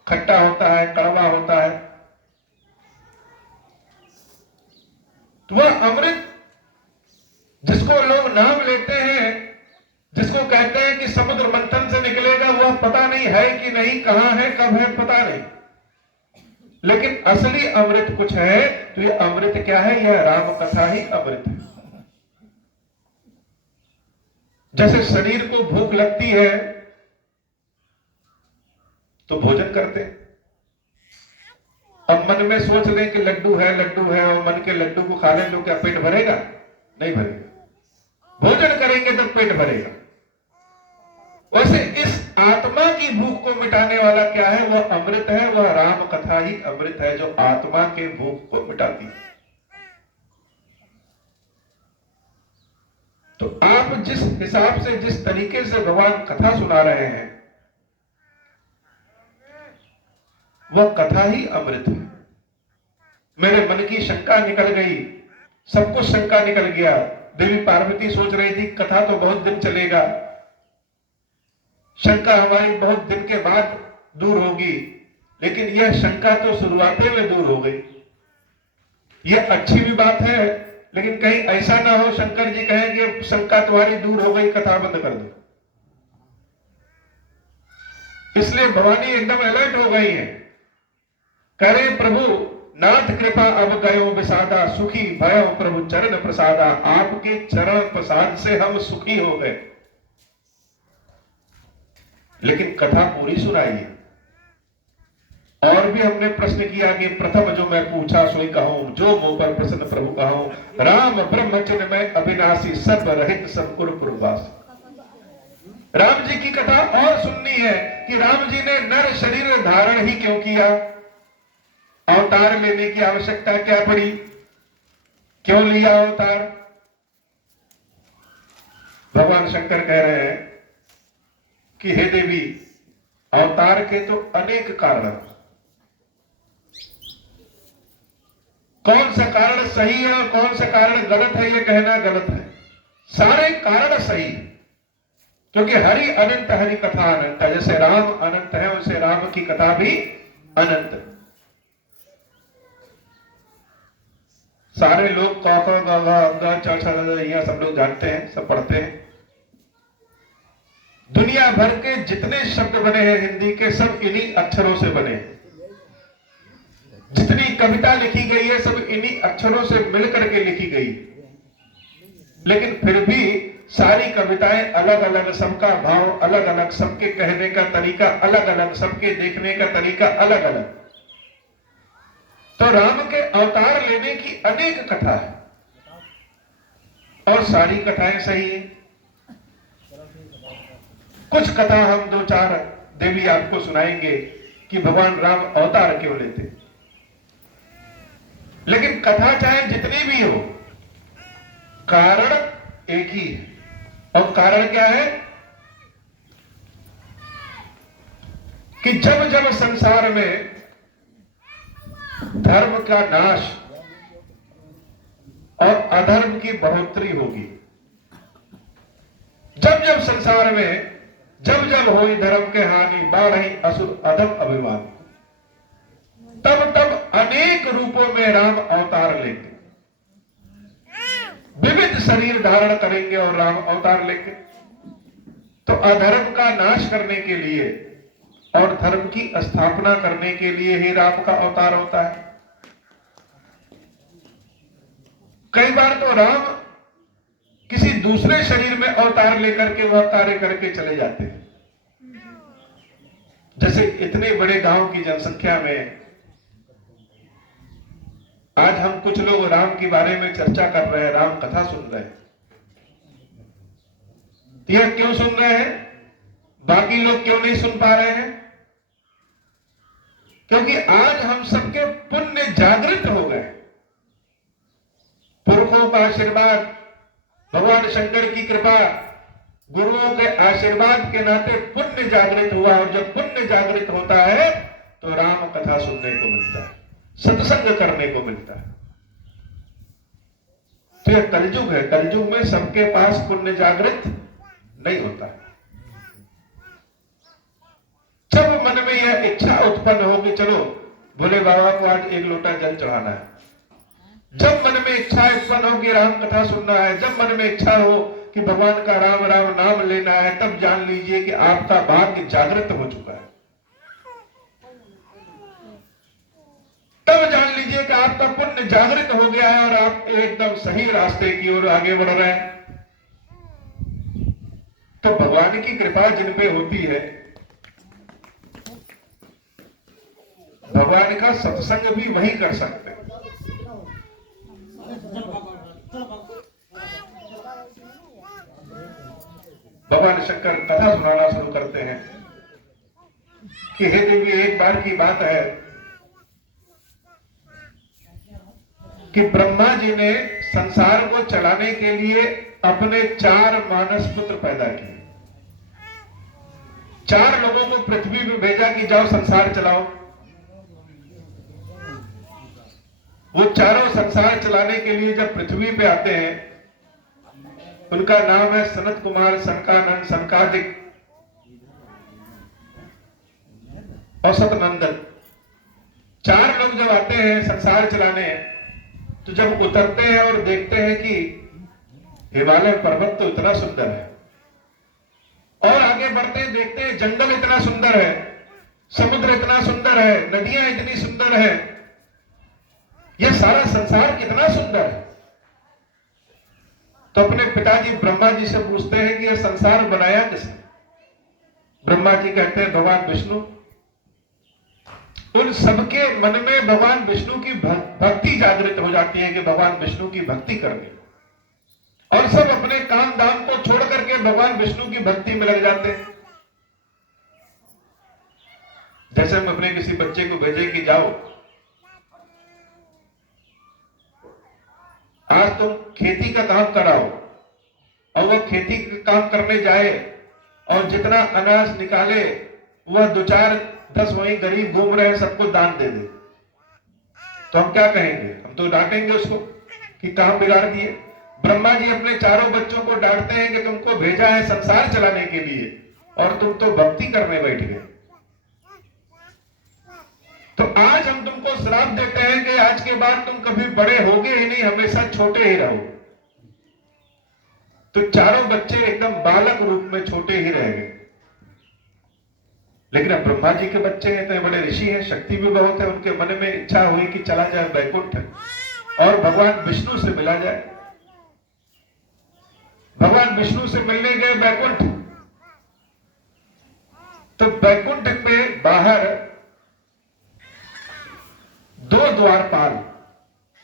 खट्टा होता है, कड़वा होता है? तो वह अमृत जिसको लोग नाम लेते हैं, जिसको कहते हैं कि समुद्र मंथन से निकलेगा, वह पता नहीं है कि नहीं, कहां है, कब है, पता नहीं। लेकिन असली अमृत कुछ है। तो यह अमृत क्या है? यह राम कथा ही अमृत है। जैसे शरीर को भूख लगती है तो भोजन करते हैं। अब मन में सोच लें कि लड्डू है, लड्डू है, और मन के लड्डू को खा लें तो क्या पेट भरेगा? नहीं भरेगा। भोजन करेंगे तब पेट भरेगा। वैसे इस आत्मा की भूख को मिटाने वाला क्या है? वह अमृत है, वह राम कथा ही अमृत है, जो आत्मा के भूख को मिटाती है। तो आप जिस हिसाब से, जिस तरीके से भगवान कथा सुना रहे हैं, वह कथा ही अमृत है। मेरे मन की शंका निकल गई, सब कुछ शंका निकल गया। देवी पार्वती सोच रही थी कथा तो बहुत दिन चलेगा, शंका हमारी बहुत दिन के बाद दूर होगी, लेकिन यह शंका तो शुरुआते में दूर हो गई। यह अच्छी भी बात है, लेकिन कहीं ऐसा ना हो शंकर जी कहेंगे शंका तुम्हारी दूर हो गई, कथा बंद कर दो। इसलिए भवानी एकदम अलर्ट हो गई है। करे प्रभु नाथ कृपा अब गयो विषादा, सुखी भयो प्रभु चरण प्रसादा। आपके चरण प्रसाद से हम सुखी हो गए। लेकिन कथा पूरी सुनाइए। और भी हमने प्रश्न किया कि प्रथम जो मैं पूछा सोई कहूं, जो मुंह पर प्रसन्न प्रभु कहूं। राम ब्रह्मचर्य में अविनाशी, सब रहित संकुल पुरवासी। राम जी की कथा और सुननी है कि राम जी ने नर शरीर धारण ही क्यों किया, अवतार लेने की आवश्यकता क्या पड़ी, क्यों लिया अवतार। भगवान शंकर कह रहे हैं कि हे देवी, अवतार के तो अनेक कारण, कौन सा कारण सही है और कौन सा कारण गलत है यह कहना गलत है। सारे कारण सही, क्योंकि हरि अनंत, हरि कथा अनंत है। जैसे राम अनंत है वैसे राम की कथा भी अनंत है। सारे लोग क ख ग घ च छ यह सब लोग जानते हैं, सब पढ़ते हैं। दुनिया भर के जितने शब्द बने हैं हिंदी के, सब इन्हीं अक्षरों से बने हैं। जितनी कविता लिखी गई है सब इन्हीं अक्षरों से मिलकर के लिखी गई। लेकिन फिर भी सारी कविताएं अलग अलग, सबका भाव अलग अलग, सबके कहने का तरीका अलग अलग, सबके देखने का तरीका अलग अलग। तो राम के अवतार लेने की अनेक कथा है और सारी कथाएं सही है। कुछ कथा हम दो चार देवी आपको सुनाएंगे कि भगवान राम अवतार क्यों लेते। लेकिन कथा चाहे जितनी भी हो, कारण एक ही है। और कारण क्या है कि जब जब संसार में धर्म का नाश और अधर्म की बढ़ोतरी होगी, जब जब संसार में जब जब होई धर्म के हानि, बाढ़ी असुर अधम अभिमान, तब तब अनेक रूपों में राम अवतार लेंगे, विविध शरीर धारण करेंगे और राम अवतार लेंगे। तो अधर्म का नाश करने के लिए और धर्म की स्थापना करने के लिए ही राम का अवतार होता है। कई बार तो राम किसी दूसरे शरीर में अवतार लेकर के वह कार्य करके चले जाते हैं। जैसे इतने बड़े गांव की जनसंख्या में आज हम कुछ लोग राम के बारे में चर्चा कर रहे हैं, राम कथा सुन रहे हैं। यह क्यों सुन रहे हैं, बाकी लोग क्यों नहीं सुन पा रहे हैं? क्योंकि आज हम सबके पुण्य जागृत हो गए। पुरखों का आशीर्वाद, भगवान शंकर की कृपा, गुरुओं के आशीर्वाद के नाते पुण्य जागृत हुआ। और जब पुण्य जागृत होता है तो राम कथा सुनने को मिलता है, सत्संग करने को मिलता है। तो यह कलयुग है। कलयुग में सबके पास पुण्य जागृत नहीं होता। जब मन में यह इच्छा उत्पन्न हो कि चलो भोले बाबा को आज एक लोटा जल चढ़ाना है, जब मन में इच्छा उत्पन्न हो कि राम कथा सुनना है, जब मन में इच्छा हो कि भगवान का राम राम नाम लेना है, तब जान लीजिए कि आपका भाग्य जागृत हो चुका है। तब जान लीजिए कि आपका पुण्य जागृत हो गया है और आप एकदम सही रास्ते की ओर आगे बढ़ रहे हैं। तो भगवान की कृपा जिन पे होती है, भगवान का सत्संग भी वही कर सकते हैं। भगवान शंकर कथा सुनाना शुरू करते हैं कि हे देवी, एक बार की बात है कि ब्रह्मा जी ने संसार को चलाने के लिए अपने 4 मानस पुत्र पैदा किए। 4 लोगों को पृथ्वी पर भेजा कि जाओ संसार चलाओ। वो चारों संसार चलाने के लिए जब पृथ्वी पे आते हैं, उनका नाम है सनत कुमार, सनकानंद, सनकादिक और सतनंदन। चार लोग जब आते हैं संसार चलाने, तो जब उतरते हैं और देखते हैं कि हिमालय पर्वत तो इतना सुंदर है, और आगे बढ़ते हैं देखते हैं जंगल इतना सुंदर है, समुद्र इतना सुंदर है, नदियां इतनी सुंदर है, यह सारा संसार कितना सुंदर है। तो अपने पिताजी ब्रह्मा जी से पूछते हैं कि यह संसार बनाया किसने? ब्रह्मा जी कहते हैं भगवान विष्णु। उन सबके मन में भगवान विष्णु की भक्ति जागृत हो जाती है कि भगवान विष्णु की भक्ति करनी, और सब अपने काम दाम को छोड़ करके भगवान विष्णु की भक्ति में लग जाते हैं। जैसे हम अपने किसी बच्चे को भेजे कि जाओ आज तुम खेती का काम कराओ, और वह खेती का काम करने जाए और जितना अनाज निकाले वह 2-4-10 वहीं गरीब घूम रहे हैं सबको दान दे दे, तो हम क्या कहेंगे? हम तो डांटेंगे उसको कि काम बिगाड़ दिए। ब्रह्मा जी अपने चारों बच्चों को डांटते हैं कि तुमको भेजा है संसार चलाने के लिए और तुम तो भक्ति करने बैठ गए। तो आज हम तुमको श्राप देते हैं कि आज के बाद तुम कभी बड़े होगे ही नहीं, हमेशा छोटे ही रहो। तो चारों बच्चे एकदम बालक रूप में छोटे ही रह गए। लेकिन अब ब्रह्मा जी के बच्चे हैं, तो बड़े ऋषि हैं, शक्ति भी बहुत है, उनके मन में इच्छा हुई कि चला जाए वैकुंठ और भगवान विष्णु से मिला जाए। भगवान विष्णु से मिलने गए वैकुंठ। तो वैकुंठ में बाहर 2 द्वारपाल,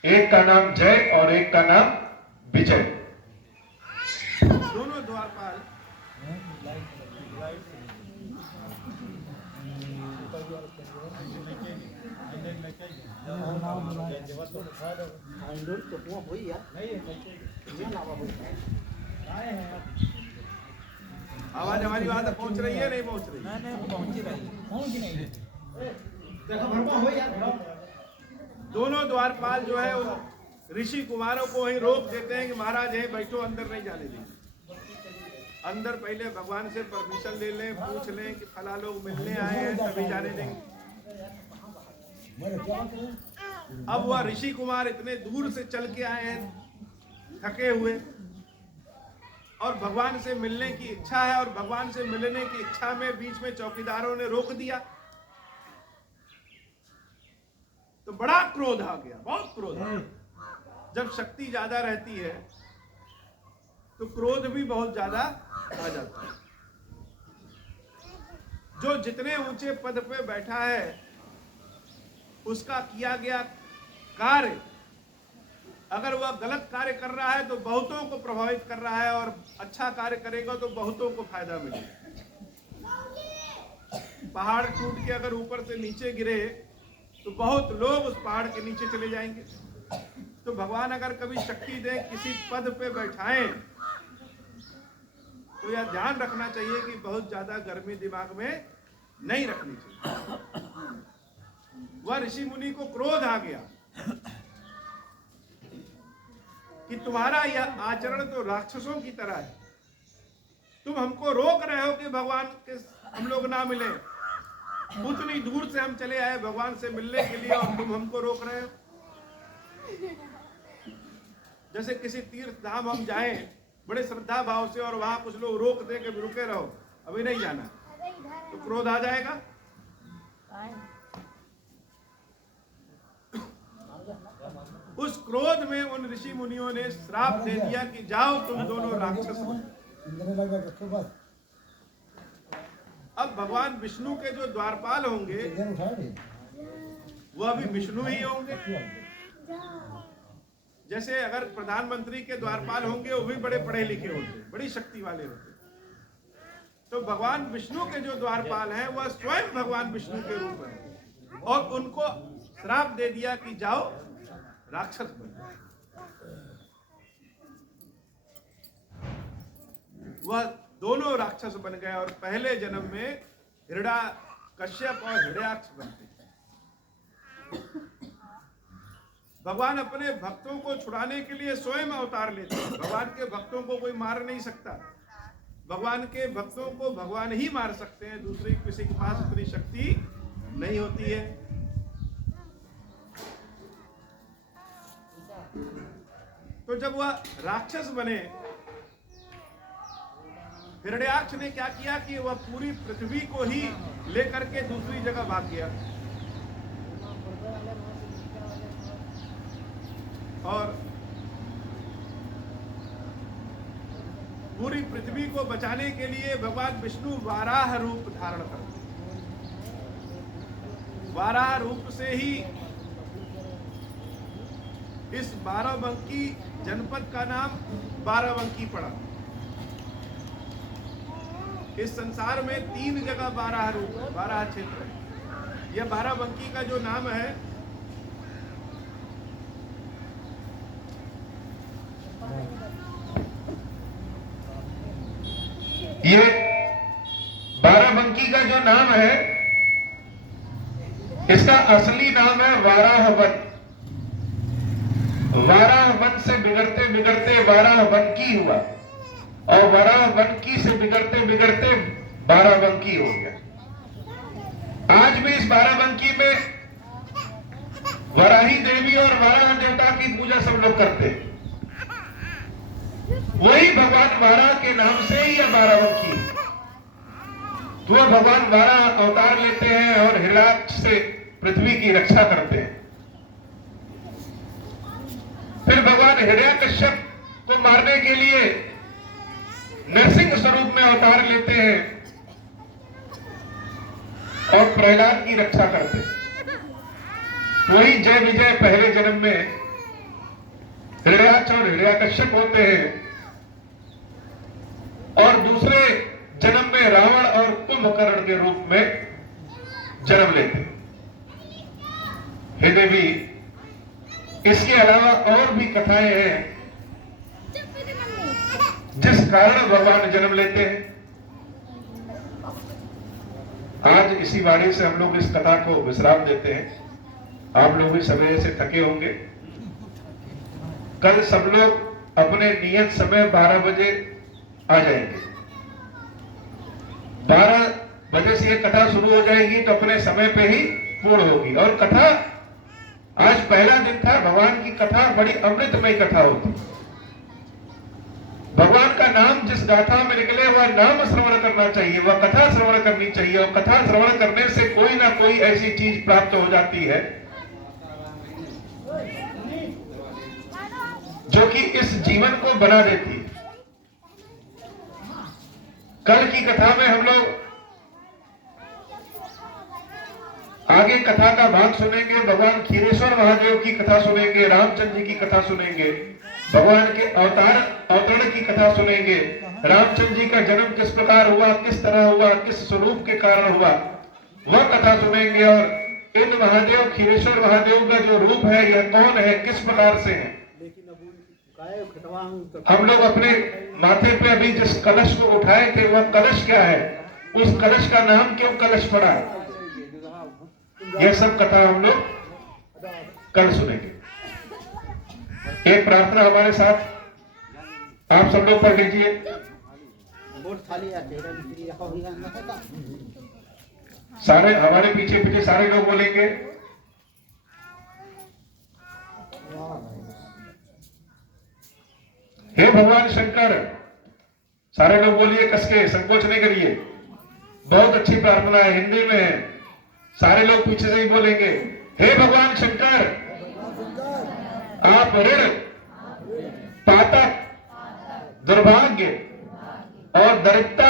एक का नाम जय और एक का नाम विजय। दोनों द्वारपाल आवाज हमारी बात पहुंच रही है? नहीं पहुंच रही? दोनों द्वारपाल जो है उन ऋषि कुमारों को वहीं रोक देते हैं कि महाराज यहीं बैठो, अंदर नहीं जाने देंगे। अंदर पहले भगवान से परमिशन ले लें, पूछ लें कि फला लोग मिलने आए हैं, तभी जाने देंगे। अब वह ऋषि कुमार इतने दूर से चल के आए हैं, थके हुए, और भगवान से मिलने की इच्छा है, और भगवान से मिलने की इच्छा में बीच में चौकीदारों ने रोक दिया, तो बड़ा क्रोध आ गया, बहुत क्रोध आ गया। जब शक्ति ज्यादा रहती है तो क्रोध भी बहुत ज्यादा आ जाता है। जो जितने ऊंचे पद पे बैठा है उसका किया गया कार्य, अगर वह गलत कार्य कर रहा है तो बहुतों को प्रभावित कर रहा है, और अच्छा कार्य करेगा तो बहुतों को फायदा मिलेगा। पहाड़ टूट के अगर ऊपर से नीचे गिरे तो बहुत लोग उस पहाड़ के नीचे चले जाएंगे। तो भगवान अगर कभी शक्ति दें, किसी पद पे बैठाएं, तो यह ध्यान रखना चाहिए कि बहुत ज्यादा गर्मी दिमाग में नहीं रखनी चाहिए। वह ऋषि मुनि को क्रोध आ गया कि तुम्हारा यह आचरण तो राक्षसों की तरह है। तुम हमको रोक रहे हो कि भगवान के हम लोग ना मिले, उतनी दूर से हम चले आए भगवान से मिलने के लिए, और तुम हमको रोक रहे हो। जैसे किसी तीर्थ धाम हम जाएं बड़े श्रद्धा भाव से, और वहां कुछ लोग रोक दे के रुके रहो, अभी नहीं जाना, तो क्रोध आ जाएगा। उस क्रोध में उन ऋषि मुनियों ने श्राप दे दिया कि जाओ तुम दोनों राक्षस बनो। अब भगवान विष्णु के जो द्वारपाल होंगे वह भी विष्णु ही होंगे। जैसे अगर प्रधानमंत्री के द्वारपाल होंगे वो भी बड़े पढ़े लिखे होते, बड़ी शक्ति वाले होते, तो भगवान विष्णु के जो द्वारपाल हैं वह स्वयं भगवान विष्णु के रूप हैं, और उनको श्राप दे दिया कि जाओ राक्षस बनो। वह दोनों राक्षस बन गए, और पहले जन्म में हिरण्यकश्यप और हिरण्याक्ष बनते। भगवान अपने भक्तों को छुड़ाने के लिए स्वयं अवतार लेते हैं। भगवान के भक्तों को कोई मार नहीं सकता। भगवान के भक्तों को भगवान ही मार सकते हैं, दूसरे किसी के पास उतनी शक्ति नहीं होती है। तो जब वह राक्षस बने, हिरण्याक्ष ने क्या किया कि वह पूरी पृथ्वी को ही लेकर के दूसरी जगह भाग गया और पूरी पृथ्वी को बचाने के लिए भगवान विष्णु वाराह रूप धारण करते। वाराह रूप से ही इस बाराबंकी जनपद का नाम बाराबंकी पड़ा। इस संसार में 3 जगह बाराह रूप, बाराह क्षेत्र है। यह बाराबंकी का जो नाम है, ये बाराबंकी का जो नाम है, इसका असली नाम है वाराहवन। वाराहवन से बिगड़ते बिगड़ते वाराहबंकी हुआ और वाराहबंकी से बिगड़ते बिगड़ते बाराबंकी हो गया। आज भी इस बाराबंकी में वराही देवी और वाराह देवता की पूजा सब लोग करते हैं। वही भगवान वाराह के नाम से ही यह बाराबंकी। तो भगवान वाराह अवतार लेते हैं और हिरण्याक्ष से पृथ्वी की रक्षा करते हैं। फिर भगवान हिरण्यकश्यप को मारने के लिए नरसिंह स्वरूप में अवतार लेते हैं और प्रहलाद की रक्षा करते हैं। वही जय विजय पहले जन्म में हिरण्याक्ष और हिरण्यकश्यप होते हैं और दूसरे जन्म में रावण और कुंभकर्ण के रूप में जन्म लेते हैं। हे देवी, इसके अलावा और भी कथाएं हैं जिस कारण भगवान जन्म लेते हैं। आज इसी वाणी से हम लोग इस कथा को विश्राम देते हैं। आप लोग भी सवेरे से थके होंगे। कल सब लोग अपने नियत समय 12 बजे आ जाएंगे। 12 बजे से ये कथा शुरू हो जाएगी तो अपने समय पे ही पूर्ण होगी। और कथा, आज पहला दिन था। भगवान की कथा बड़ी अमृतमय कथा होती। भगवान का नाम जिस गाथा में निकले वह नाम श्रवण करना चाहिए, वह कथा श्रवण करनी चाहिए। और कथा श्रवण करने से कोई ना कोई ऐसी चीज प्राप्त हो जाती है जो कि इस जीवन को बना देती है। कल की कथा में हम लोग आगे कथा का भाग सुनेंगे। भगवान खीरेश्वर महादेव की कथा सुनेंगे, रामचंद्र जी की कथा सुनेंगे, भगवान के अवतरण की कथा सुनेंगे। रामचंद्र जी का जन्म किस प्रकार हुआ, किस तरह हुआ, किस स्वरूप के कारण हुआ, वह कथा सुनेंगे। और इन महादेव, खीरेश्वर महादेव का जो रूप है, यह कौन है, किस प्रकार से है। हम लोग अपने माथे पे अभी जिस कलश को उठाए थे, वह कलश क्या है, उस कलश का नाम क्यों कलश पड़ा है, यह सब कथा हम लोग कल सुनेंगे। एक प्रार्थना हमारे साथ आप सब लोग पढ़ लीजिए। सारे हमारे पीछे पीछे सारे लोग बोलेंगे। हे भगवान शंकर, सारे लोग बोलिए कस के, संकोच नहीं करिए। बहुत अच्छी प्रार्थना है, हिंदी में है। सारे लोग पीछे से ही बोलेंगे। हे भगवान शंकर, आप ऋण, पातक, दुर्भाग्य और दरिद्रता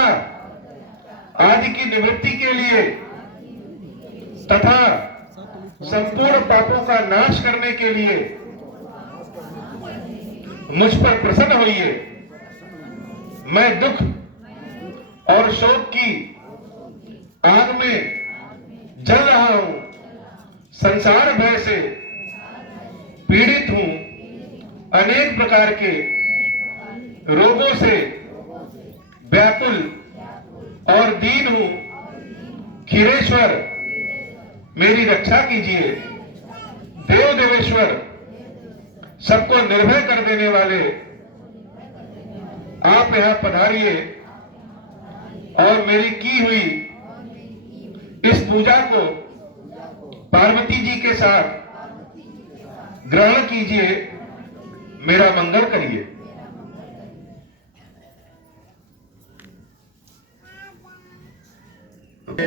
आदि की निवृत्ति के लिए तथा संपूर्ण पापों का नाश करने के लिए मुझ पर प्रसन्न होइए। मैं दुख और शोक की आग में जल रहा हूं, संसार भय से पीड़ित हूं, अनेक प्रकार के रोगों से व्याकुल और दीन हूं। खीरेश्वर, मेरी रक्षा कीजिए। देव देवेश्वर, सबको निर्भय कर देने वाले आप यहाँ पधारिए और मेरी की हुई इस पूजा को पार्वती जी के साथ ग्रहण कीजिए, मेरा मंगल करिए।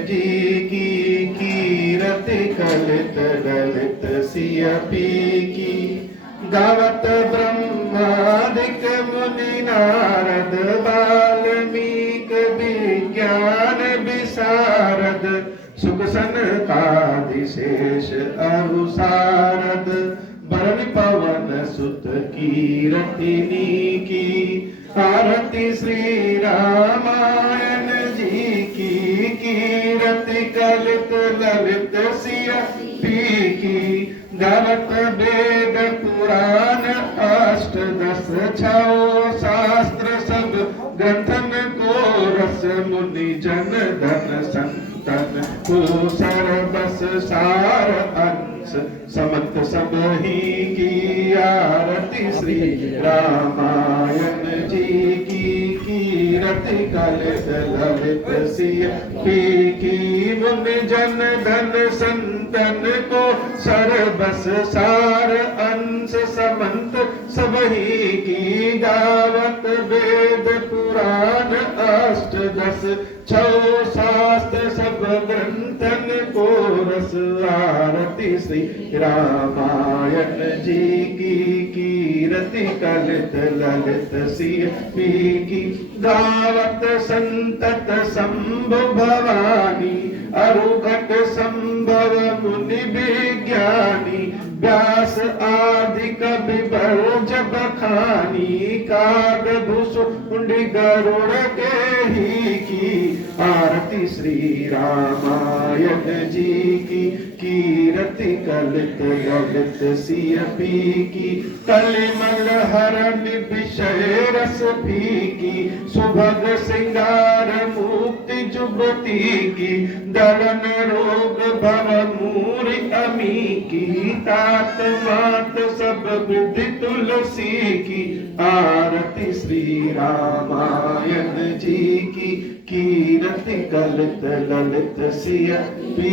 जी की कीरति कलित ललित सिय पी की, गावत ब्रह्मादिक मुनि नारद वाल्मीक विज्ञान विशारद, सुख सनकादिशेष अनुसारद, बरन पवन सुत कीरतिनी की, आरती श्री रामायण जी की कीरति कलित ललित सिय पी की, गावत वेद पुराण अष्ट दस छो शास्त्र सब ग्रंथन को रस, मुनि जन धन संतन को सरबस सार अंश, समत सब ही की आरती श्री रामायण जी की कीरति कलित ललित सिय पी की, मुनि जन धन संतन को सरबस सार अंश, समंत सब ही की, गावत वेद पुराण अष्ट दस छो शास्त्र सब ग्रंथन को रस, आरती श्री रामायण जी की कीरति कलित ललित सिय पी की, गावत संतत शंभु भवानी, अरुघट संभव मुनि विज्ञानी, व्यास आदि कवि बरज बखानी, कागभूष कुंडी गरुड़ के ही की, आरती श्री रामायण जी की कीरति कलित ललित सिय पी की, कलिमल हरण विषय रस पी की, सुभग सिंगार मुक्ति जुगती की, दलन रोग भव मूरि अमी की, तात मात सब विधि तुलसी की, आरती श्री रामायण जी की कीरति कलित ललित सिय पी।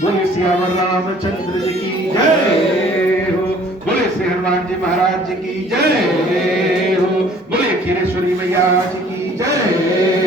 बोले सियावर रामचंद्र जी की जय हो, बोले श्री हनुमान जी महाराज जी की जय हो, बोले खीरेश्वरी मैया जी की जय